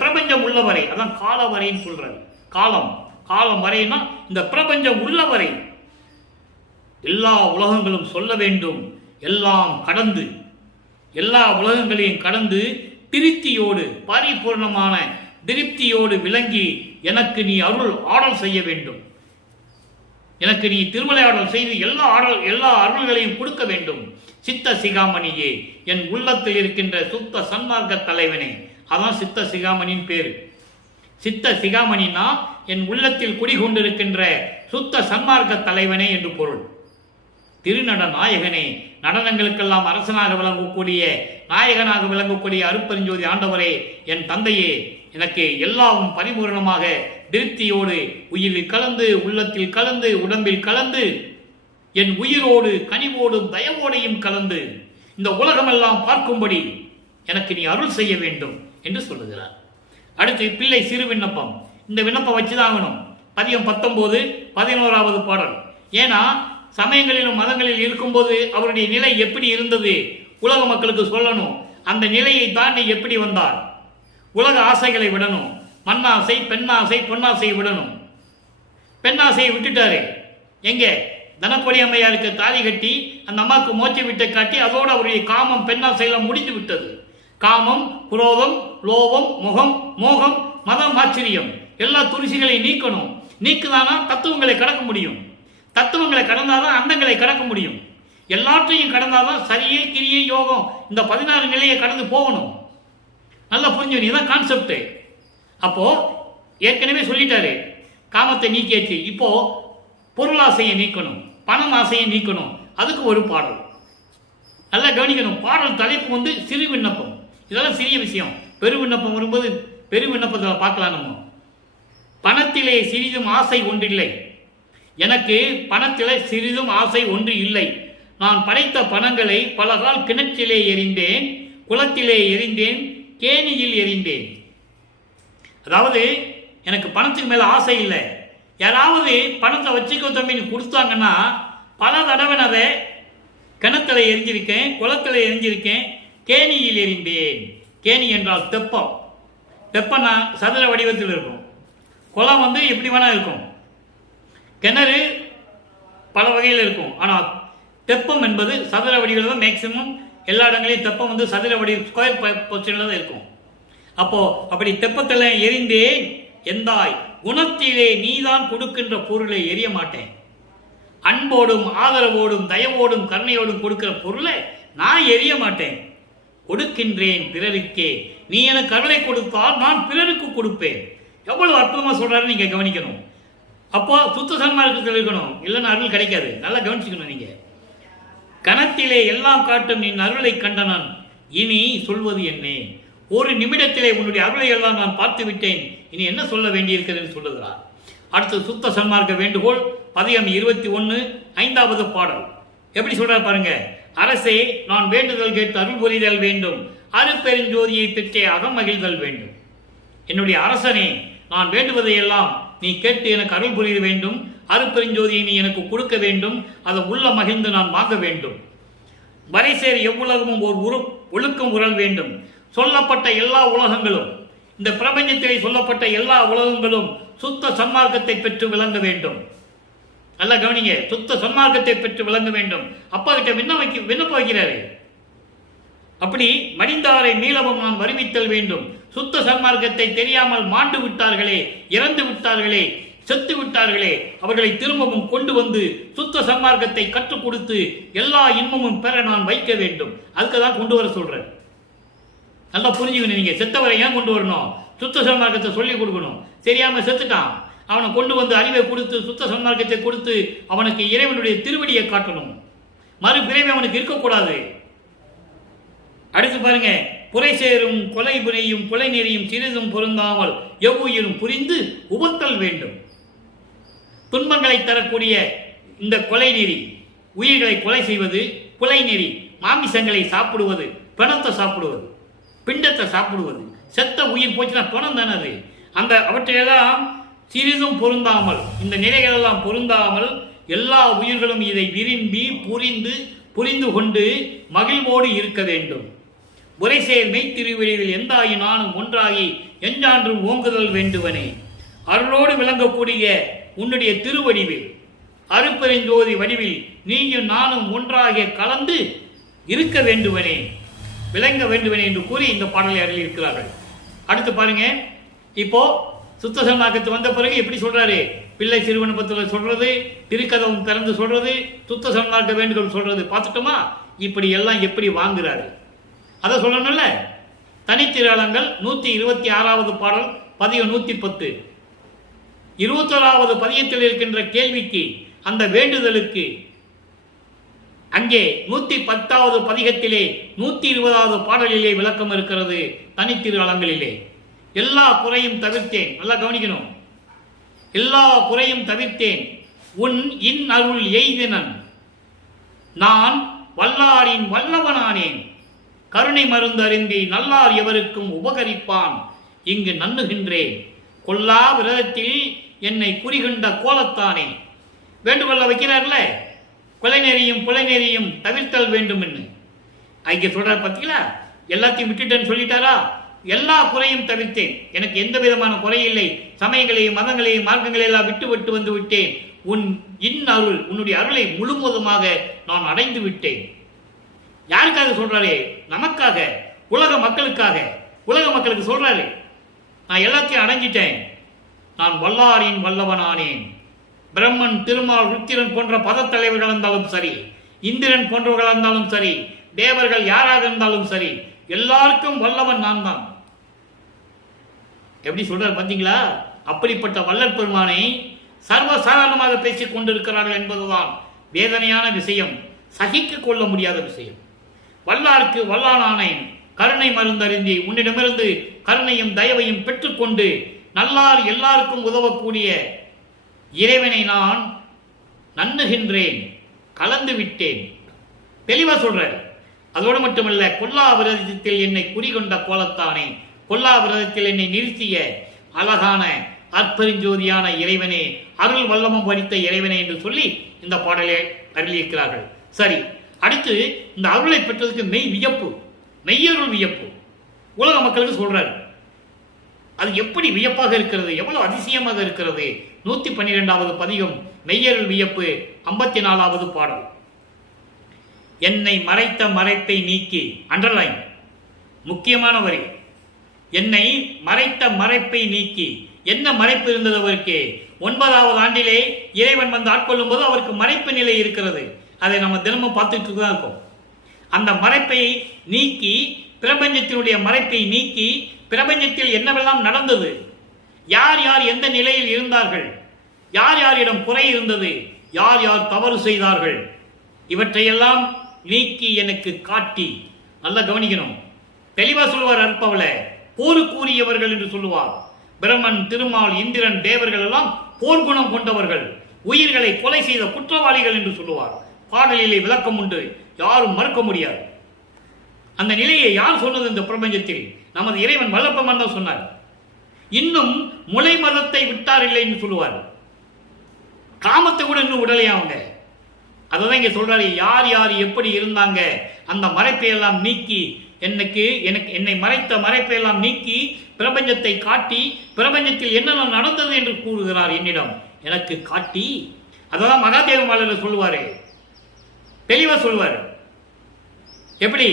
பிரபஞ்சம் உள்ளவரை, அதான் கால வரைன்னு சொல்றாரு. காலம், காலம் வரைனா இந்த பிரபஞ்சம் உள்ளவரை எல்லா உலகங்களும் சொல்ல வேண்டும். எல்லாம் கடந்து, எல்லா உலகங்களையும் கடந்து திருப்தியோடு, பரிபூர்ணமான திருப்தியோடு விளங்கி எனக்கு நீ அருள் ஆடல் செய்ய வேண்டும். எனக்கு நீ திருவிளையாடல் செய்து எல்லா அருள்களையும் கொடுக்க வேண்டும். சித்த சிகாமணியே, என் உள்ளத்தில் இருக்கின்ற சுத்த சன்மார்க்க தலைவனே, அதான் சித்த சிகாமணியின் பேரு. சித்த சிகாமணினா என் உள்ளத்தில் குடிகொண்டிருக்கின்ற சுத்த சன்மார்க்க தலைவனே என்று பொருள். திருநட நாயகனே, நடனங்களுக்கெல்லாம் அரசனாக விளங்கக்கூடிய, நாயகனாக விளங்கக்கூடிய அருப்பெருஞ்சோதி ஆண்டவரே, என் தந்தையே, எனக்கு எல்லாவும் பரிபூர்ணமாக திருப்தியோடு உயிரில் கலந்து உள்ளத்தில் கலந்து உடம்பில் கலந்து என் உயிரோடு கனிவோடும் தயவோடையும் கலந்து இந்த உலகமெல்லாம் பார்க்கும்படி எனக்கு நீ அருள் செய்ய வேண்டும் என்று சொல்லுகிறார். அடுத்து பிள்ளை சிறு விண்ணப்பம். இந்த விண்ணப்பம் வச்சுதான் ஆகணும். பதிகம் 19 11வது பாடல். ஏன்னா சமயங்களிலும் மதங்களில் இருக்கும்போது அவருடைய நிலை எப்படி இருந்தது உலக மக்களுக்கு சொல்லணும். அந்த நிலையை தாண்டி எப்படி வந்தார்? உலக ஆசைகளை விடணும். மண்ணாசை, பெண்ணாசை, பொன்னாசையை விடணும். பெண்ணாசையை விட்டுட்டாரு. எங்கே? தனப்பொடி அம்மையாருக்கு தாலி கட்டி அந்த அம்மாவுக்கு மோட்ச விட்டை காட்டி அதோடு அவருடைய காமம் பெண்ணாசையெல்லாம் முடிந்து விட்டது. காமம், குரோதம், லோபம், முகம், மோகம், மதம், ஆச்சரியம் எல்லா துரிசிகளை நீக்கணும். நீக்குதானா தத்துவங்களை கடக்க முடியும். தத்துவங்களை கடந்தாதான் அண்டங்களை கடக்க முடியும். எல்லாற்றையும் கடந்தாதான் சரியை, கிரியை, யோகம் இந்த 16 நிலையை கடந்து போகணும். நல்லா புரிஞ்சு, இதுதான் கான்செப்ட். அப்போ ஏற்கனவே சொல்லிட்டாரு, காமத்தை நீக்கியாச்சு. இப்போ பொருளாசையை நீக்கணும், பணம் ஆசையை நீக்கணும். அதுக்கு ஒரு பாடல் நல்லா கவனிக்கணும். பாடல் தலைப்பு சிறு விண்ணப்பம். இதெல்லாம் சிறிய விஷயம். பெரு விண்ணப்பம் வரும்போது பெரு விண்ணப்பத்தில் பார்க்கலாம். நம்ம பணத்திலே சிறிதும் ஆசை ஒன்றில்லை. எனக்கு பணத்திலே சிறிதும் ஆசை ஒன்று இல்லை. நான் படைத்த பணங்களை பலகால் கிணற்றிலே எறிந்தேன், குளத்திலே எறிந்தேன், கேணியில் எறிந்தேன். அதாவது எனக்கு பணத்துக்கு மேல ஆசை இல்லை. யாராவது பணத்தை வச்சுக்கோ தம்பின்னு கொடுத்தாங்கன்னா பல தடவை அதை கிணத்துல எரிஞ்சிருக்கேன், குளத்துல எரிஞ்சிருக்கேன், கேணியில் எறிந்தேன். கேணி என்றால் தெப்பம். தெப்பம்னா சதுர வடிவத்தில் இருக்கும். குளம் எப்படி வேணா இருக்கும். கிணறு பல வகையில் இருக்கும். ஆனால் தெப்பம் என்பது சதுர வடிவில் தான் மேக்சிமம் எல்லா இடங்களையும் தெப்பம் சதுர வடி ஸ்கொயர் பொசிஷனில் தான் இருக்கும். அப்போ அப்படி தெப்பத்தில் எரிந்தேன். எந்தாய் குணத்திலே நீதான் கொடுக்கின்ற பொருளை எரிய மாட்டேன். அன்போடும் ஆதரவோடும் தயவோடும் கருணையோடும் கொடுக்கிற பொருளை நான் எரிய மாட்டேன். கொடுக்கின்றேன் பிறருக்கே. நீ எனக்கு அருளை கொடுத்தால் நான் பிறருக்கு கொடுப்பேன். எவ்வளவு அற்புதமா சொல்றாரு நீங்க கவனிக்கணும். அப்போ சுத்த சன்மார்க்கத்தில் இருக்கணும், இல்லைன்னா அருள் கிடைக்காது. நல்லா கவனிச்சுக்கணும். நீங்க கணத்திலே எல்லாம் காட்டும் நின் அருளை கண்டனான், இனி சொல்வது என்ன? ஒரு நிமிடத்திலே உன்னுடைய அருளை எல்லாம் நான் பார்த்து விட்டேன், இனி என்ன சொல்ல வேண்டியிருக்கிறது சொல்லுகிறார். அடுத்து சுத்த சன்மார்க்க வேண்டுகோள் பதியம் 21 5வது பாடல் எப்படி சொல்றார் பாருங்க. அரசே, நான் வேண்டுதல் கேட்டு அருள் புரிதல் வேண்டும், அருட்பெருஞ்சோதியை பெற்றே அகமகிழ்தல் வேண்டும். என்னுடைய அரசனே, நான் வேண்டுவதை எல்லாம் நீ கேட்டு எனக்கு அருள் புரிய வேண்டும். அருட்பெருஞ்சோதியை நீ எனக்கு கொடுக்க வேண்டும். அதை உள்ள மகிழ்ந்து நான் வாங்க வேண்டும். வரைசேர் எவ்வுலகமும் ஒரு ஒழுக்கம் உரல் வேண்டும். சொல்லப்பட்ட எல்லா உலகங்களும், இந்த பிரபஞ்சத்திலே சொல்லப்பட்ட எல்லா உலகங்களும் சுத்த சன்மார்க்கத்தை பெற்று விளங்க வேண்டும். நல்லா கவனிங்க, சுத்த சன்மார்க்கத்தை பெற்று விளங்க வேண்டும். அப்பா கிட்ட விண்ணப்ப வைக்கிறாரு. அப்படி மடிந்தாரை மீளவும் நான் வருவித்தல் வேண்டும். சுத்த சன்மார்க்கத்தை தெரியாமல் மாண்டு விட்டார்களே, இறந்து விட்டார்களே, செத்து விட்டார்களே, அவர்களை திரும்பவும் கொண்டு வந்து சுத்த சன்மார்க்கத்தை கற்றுக் கொடுத்து எல்லா இன்பமும் பெற நான் வைக்க வேண்டும். அதுக்கு தான் கொண்டு வர சொல்றேன். நல்லா புரிஞ்சுக்கணும். நீங்க செத்தவரை ஏன் கொண்டு வரணும்? சுத்த சன்மார்க்கத்தை சொல்லி கொடுக்கணும். தெரியாம செத்துட்டான், அவனை கொண்டு வந்து அறிவை கொடுத்து சுத்த சன்மார்க்கத்தை கொடுத்து அவனுக்கு இறைவனுடைய திருவடியை காட்டணும். மறுபிறவி அவனுக்கு இருக்கக்கூடாது. அடுத்து பாருங்க, புரை சேரும் கொலை புனையும் கொலை நெறியும் சிறிதும் பொருந்தாமல் எவ்வுயிரும் புரிந்து உபத்தல் வேண்டும். துன்பங்களை தரக்கூடிய இந்த கொலை நெறி, உயிர்களை கொலை செய்வது, கொலை நெறி, மாமிசங்களை சாப்பிடுவது, பிணத்தை சாப்பிடுவது, பிண்டத்தை சாப்பிடுவது. செத்த உயிர் போச்சுன்னா பிணம் தானே அது. அந்த அவற்றையெல்லாம் சிறிதும் பொருந்தாமல், இந்த நிலைகளெல்லாம் பொருந்தாமல் எல்லா உயிர்களும் இதை விரும்பி புரிந்து கொண்டு மகிழ்வோடு இருக்க வேண்டும். உரைசேர் மெய்த்திருவெளியில் எந்தாயி நானும் ஒன்றாகி எஞ்சான்றும் ஓங்குதல் வேண்டுவனே. அருளோடு விளங்கக்கூடிய உன்னுடைய திருவடிவில், அருட்பெருஞ்சோதி வடிவில் நீயும் நானும் ஒன்றாக கலந்து இருக்க வேண்டுவனே, விளங்க வேண்டுவனே என்று கூறி இந்த பாடலை அருளி இருக்கிறார்கள். அடுத்து பாருங்க, இப்போ சுத்த சன்மார்க்கத்து வந்த பிறகு எப்படி சொல்றாரு? பிள்ளை சிறுவனப்பத்தில் சொல்றது, திருக்கதவும் திறந்து சொல்றது, சுத்த சன்மார்க்க வேண்டுகோள் சொல்றது. பார்த்துட்டோமா? இப்படி எல்லாம் எப்படி வாங்குறாரு அதை சொல்லணும்ல. தனித்திரளங்கள் 126வது பாடல் பதியம் 110. 21வது பதியத்தில் இருக்கின்ற கேள்விக்கு, அந்த வேண்டுதலுக்கு அங்கே 110வது பதிகத்திலே 120வது பாடலிலே விளக்கம் இருக்கிறது. தனித்திருளங்களிலே எல்லா குறையும் தவிர்த்தேன். நல்லா கவனிக்கணும். எல்லா குறையும் தவிர்த்தேன், உன் இன் அருள் எய்தினன், நான் வல்லாரின் வல்லவனானேன், கருணை மருந்து அறிந்தி நல்லார் எவருக்கும் உபகரிப்பான், இங்கு நன்னுகின்றேன், கொல்லா விரதத்தில் என்னை குறிகின்ற கோலத்தானே. வேண்டுகொள்ள வைக்கிறார்ல, கொலை நெறியும் புலை நெறியும் தவிர்த்தல் வேண்டும் என்று ஐக்கிய சொல்றார். பார்த்தீங்களா? எல்லாத்தையும் விட்டுட்டேன்னு சொல்லிட்டாரா? எல்லா குறையும் தவிர்த்தேன், எனக்கு எந்த விதமான குறையில்லை, சமயங்களையும் மதங்களையும் மார்க்கங்களையெல்லாம் விட்டு வந்து விட்டேன், உன் இன் அருள், உன்னுடைய அருளை முழுவதுமாக நான் அடைந்து விட்டேன். யாருக்காக சொல்றாரே? நமக்காக. உலக மக்களுக்காக, உலக மக்களுக்கு சொல்றாரு, நான் எல்லாத்தையும் அடைஞ்சிட்டேன், நான் வல்லாரின் வல்லவனானேன். பிரம்மன், திருமால், ருத்திரன் போன்ற பதத்தலைவர்கள் இருந்தாலும் சரி, இந்திரன் போன்றவர்கள் இருந்தாலும் சரி, தேவர்கள் யாராக இருந்தாலும் சரி, எல்லாருக்கும் வல்லவன் நான் தான். எப்படி சொல்றாரு பார்த்தீங்களா? அப்படிப்பட்ட வல்லற் பெருமானை சர்வசாதாரணமாக பேசிக் கொண்டிருக்கிறார்கள் என்பதுதான் வேதனையான விஷயம், சகிக்க கொள்ள முடியாத விஷயம். வல்லாருக்கு வல்லானானேன், கருணை மருந்தறிந்தி உன்னிடமிருந்து கருணையும் தயவையும் பெற்றுக்கொண்டு நல்லார் எல்லாருக்கும் உதவக்கூடிய இறைவனை நான் நன்னுகின்றேன், கலந்து விட்டேன். தெளிவா சொல்றார். அதோடு மட்டுமல்ல, கொல்லா விரதத்தில் என்னை குறிகொண்ட கோலத்தானே, கொல்லா விரதத்தில் என்னை நிறுத்திய அழகான அற்பெருஞ்சோதியான இறைவனே, அருள் வல்லமம் படித்த இறைவனே என்று சொல்லி இந்த பாடலை அருளியிருக்கிறார்கள். சரி, அடுத்து இந்த அருளை பெற்றதுக்கு மெய் வியப்பு, மெய்யருள் வியப்பு உலக மக்களுக்கு சொல்றாரு. அது எப்படி வியப்பாக இருக்கிறது, எவ்வளவு அதிசயமாக இருக்கிறது. 112வது பதிகம் மெய்யருள் வியப்பு, 54வது பாடல். என்னை மறைத்த மறைப்பை நீக்கி, அண்டர்லைன், முக்கியமான வரி. என்னை மறைத்த மறைப்பை நீக்கி. என்ன மறைப்பு இருந்தது அவருக்கு? 9வது ஆண்டிலே இறைவன் வந்து ஆட்கொள்ளும் போது அவருக்கு மறைப்பு நிலை இருக்கிறது. அதை நம்ம தினமும் பார்த்துட்டு தான் இருக்கோம். அந்த மறைப்பை நீக்கி, பிரபஞ்சத்தினுடைய மறைப்பை நீக்கி, பிரபஞ்சத்தில் என்னவெல்லாம் நடந்தது, யார் யார் எந்த நிலையில் இருந்தார்கள், யார் யாரிடம் குறை இருந்தது, யார் யார் தவறு செய்தார்கள், இவற்றையெல்லாம் நீக்கி எனக்கு காட்டி. நல்லா கவனிக்கணும். தெளிவா சொல்லுவார் அற்பவல, போருக்கூறியவர்கள் என்று சொல்லுவார். பிரம்மன், திருமால், இந்திரன், தேவர்கள் எல்லாம் போர்க்குணம் கொண்டவர்கள், உயிர்களை கொலை செய்த குற்றவாளிகள் என்று சொல்லுவார். பாடலிலே விளக்கம் உண்டு, யாரும் மறுக்க முடியாது. அந்த நிலையை யார் சொன்னது? இந்த பிரபஞ்சத்தில் நமது இறைவன் வல்லப்பெருமான் தான் சொன்னார். இன்னும் முளை மதத்தை விட்டார் இல்லை என்று சொல்லுவார். காமத்தை கூட இன்னும் உடலையா அவங்க. அதான் இங்க சொல்றாரு, யார் யார் எப்படி இருந்தாங்க, அந்த மறைப்பை எல்லாம் நீக்கி என்னை மறைத்த மறைப்பை எல்லாம் நீக்கி பிரபஞ்சத்தை காட்டி, பிரபஞ்சத்தில் என்னென்ன நடந்தது என்று கூறுகிறார் என்னிடம் எனக்கு காட்டி. அதான் மகாதேவ மாலையில் சொல்லுவாரு, தெளிவா சொல்லுவார். எப்படி?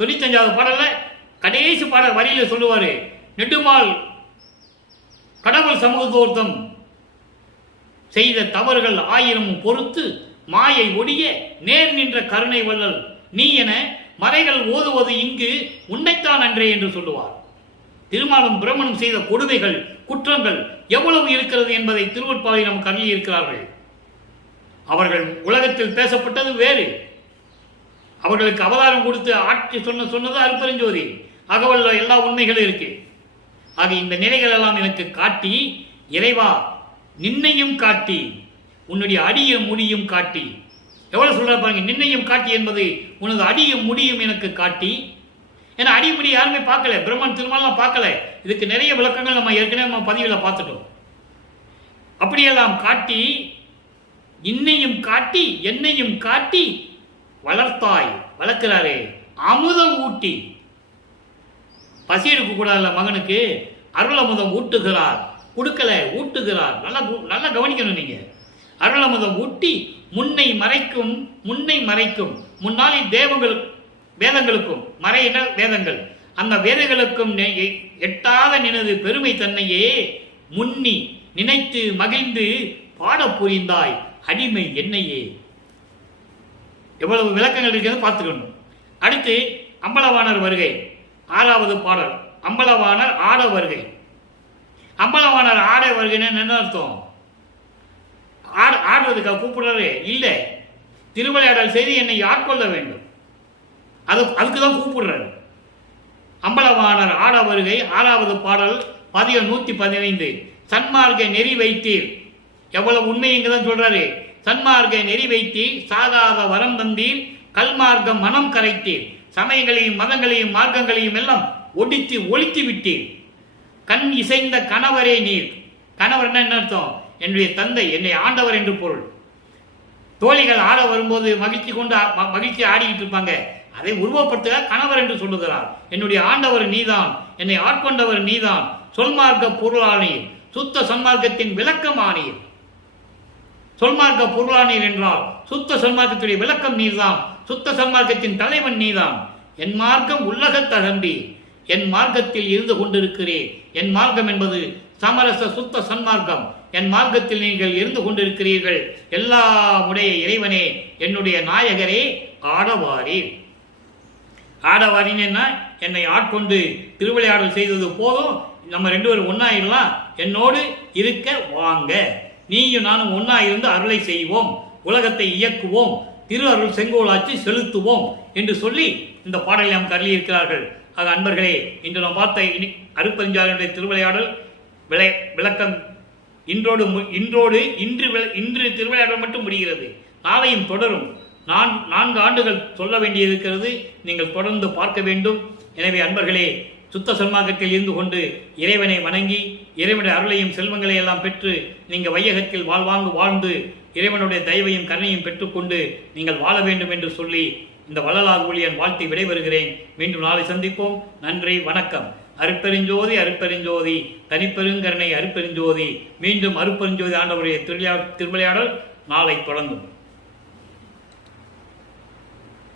95வது பாடல்ல கடைசி பாடல் வரியில சொல்லுவாரு, நெடுமால் கடவுள் சமூகத்தோர்த்தம் செய்த தவறுகள் 1000 பொறுத்து மாயை ஒடிய நேர் நின்ற கருணை வள்ளல் நீ என மறைகள் ஓதுவது இங்கு உன்னைத்தான் அன்றே என்று சொல்லுவார். திருமாலும் பிரம்மனும் செய்த கொடுமைகள், குற்றங்கள் எவ்வளவு இருக்கிறது என்பதை திருவொற்பாவை நமக்கு அருளி இருக்கிறார்கள். அவர்கள் உலகத்தில் பேசப்பட்டது வேறு, அவர்களுக்கு அவதாரம் கொடுத்து ஆட்சி சொன்னது அருட்பெருஞ்சோதி. அகவல்ல எல்லா உண்மைகளும் இருக்கு. ஆக இந்த நிலைகள் எல்லாம் எனக்கு காட்டி, இறைவா நின்னையும் காட்டி, உன்னுடைய அடியும் முடியும் காட்டி. எவ்வளவு சொல்ற பாருங்க, நின்னையும் காட்டி என்பது உனது அடியும் முடியும் எனக்கு காட்டி. ஏன்னா அடி முடி யாருமே பார்க்கல, பிரம்மன் திருமாலாம் பார்க்கல. இதுக்கு நிறைய விளக்கங்கள் நம்ம ஏற்கனவே நம்ம பதிவில் பார்த்துட்டோம். அப்படியெல்லாம் காட்டி, இன்னையும் காட்டி, என்னையும் காட்டி வளர்த்தாய். வளர்க்கிறாரே, அமுதம் ஊட்டி. பசி எடுக்க கூடாதுல்ல மகனுக்கு, அருள் அமுதம் ஊட்டுகிறார். கொடுக்கல, ஊட்டுகிறார். நல்லா கவனிக்கணும் நீங்க. அருள் அமுதம் ஊட்டி முன்னை மறைக்கும் முன்னாளில் வேதங்களுக்கும் மறையின வேதங்கள், அந்த வேதங்களுக்கும் எட்டாத நினது பெருமை தன்னையே முன்னி நினைத்து மகிழ்ந்து பாட புரிந்தாய் அடிமை என்னையே. எவ்வளவு விளக்கங்கள் இருக்கிறது பார்த்துக்கணும். அடுத்து அம்பலவாணர் வருகை, 6வது பாடல். அம்பலவாணர் ஆட வருகை. அம்பலவாணர் ஆட வருகைன்னு என்ன அர்த்தம்? ஆடுறதுக்காக கூப்பிடுறாரு இல்ல, திருவிளையாடல் செய்து என்னை ஆட்கொள்ள வேண்டும், அதுக்குதான் கூப்பிடுறாரு. அம்பலவாணர் ஆட வருகை, 6வது பாடல், பதிகம் 115. சன்மார்க்க நெறி வைத்தீர். எவ்வளவு உண்மை இங்கதான் சொல்றாரு. சன்மார்க்க நெறி வைத்தீர், சாகாத வரம் தந்தீர், கல்மார்க்கம் மனம் கரைத்தீர், சமயங்களையும் மதங்களையும் மார்க்கங்களையும் எல்லாம் ஒழித்து விட்டீர். கண் இசைந்த கணவரே நீர். கணவர் என்ன அர்த்தம்? என்னுடைய தந்தை, என்னை ஆண்டவர் என்று பொருள். தோழிகள் ஆட வரும்போது மகிழ்ச்சி ஆடிக்கிட்டு இருப்பாங்க, அதை உருவப்படுத்த கணவர் என்று சொல்லுகிறார். என்னுடைய ஆண்டவர் நீதான், என்னை ஆட்கொண்டவர் நீதான், சொல்மார்க்க பொருளானீர், சுத்த சன்மார்க்கத்தின் விளக்கமானீர். சொல்மார்க்க பொருளானீர் என்றால் சுத்த சன்மார்க்கத்துடைய விளக்கம் நீர்தான், சுத்த சன்மார்க்கத்தின் தலைவன் நீதான். என் மார்க்கம் உள்ளகத்தகன்றி என் மார்க்கத்தில் இருந்து கொண்டிருக்கிறேன். என் மார்க்கம் என்பது சமரச சுத்த சன்மார்க்கம். என் மார்க்கத்தில் நீங்கள் இருந்து கொண்டிருக்கிறீர்கள். எல்லாமுடைய இறைவனே, என்னுடைய நாயகரே, ஆடவாரீர். ஆடவாரின்னு என்ன? என்னை ஆட்கொண்டு திருவிளையாடல் செய்தது போதும், நம்ம 2 பேரும் ஒன்னாயிரலாம், என்னோடு இருக்க வாங்க, நீயும் நானும் ஒன்னா இருந்து அருளை செய்வோம், உலகத்தை இயக்குவோம், திரு அருள் செங்கோலாட்சி செலுத்துவோம் என்று சொல்லி இந்த பாடலை நாம் கருளியிருக்கிறார்கள். ஆக அன்பர்களே, இன்று நாம் பார்த்த அருட்பெருஞ்சாதியினுடைய திருவிளையாடல் விளக்கம் இன்று திருவிளையாடல் மட்டும் முடிகிறது. நாளையும் தொடரும். 4 ஆண்டுகள் சொல்ல வேண்டியிருக்கிறது. நீங்கள் தொடர்ந்து பார்க்க வேண்டும். எனவே அன்பர்களே, சுத்த சன்மார்க்கத்தில் இருந்து கொண்டு இறைவனை வணங்கி இறைவனுடைய அருளையும் செல்வங்களை எல்லாம் பெற்று நீங்கள் வையகத்தில் வாழ்ந்து இறைவனுடைய தயவையும் கருணையும் பெற்றுக்கொண்டு நீங்கள் வாழ வேண்டும் என்று சொல்லி இந்த வள்ளலார் ஊழியன் வாழ்த்தி விடைபெறுகிறேன். மீண்டும் நாளை சந்திப்போம். நன்றி, வணக்கம். அருட்பெருஞ்சோதி அருட்பெருஞ்சோதி தனிப்பெருங்கருணை அருட்பெருஞ்சோதி. மீண்டும் அருட்பெருஞ்சோதி ஆண்டவருடைய திருவிளையாடல் நாளை தொடங்கும்.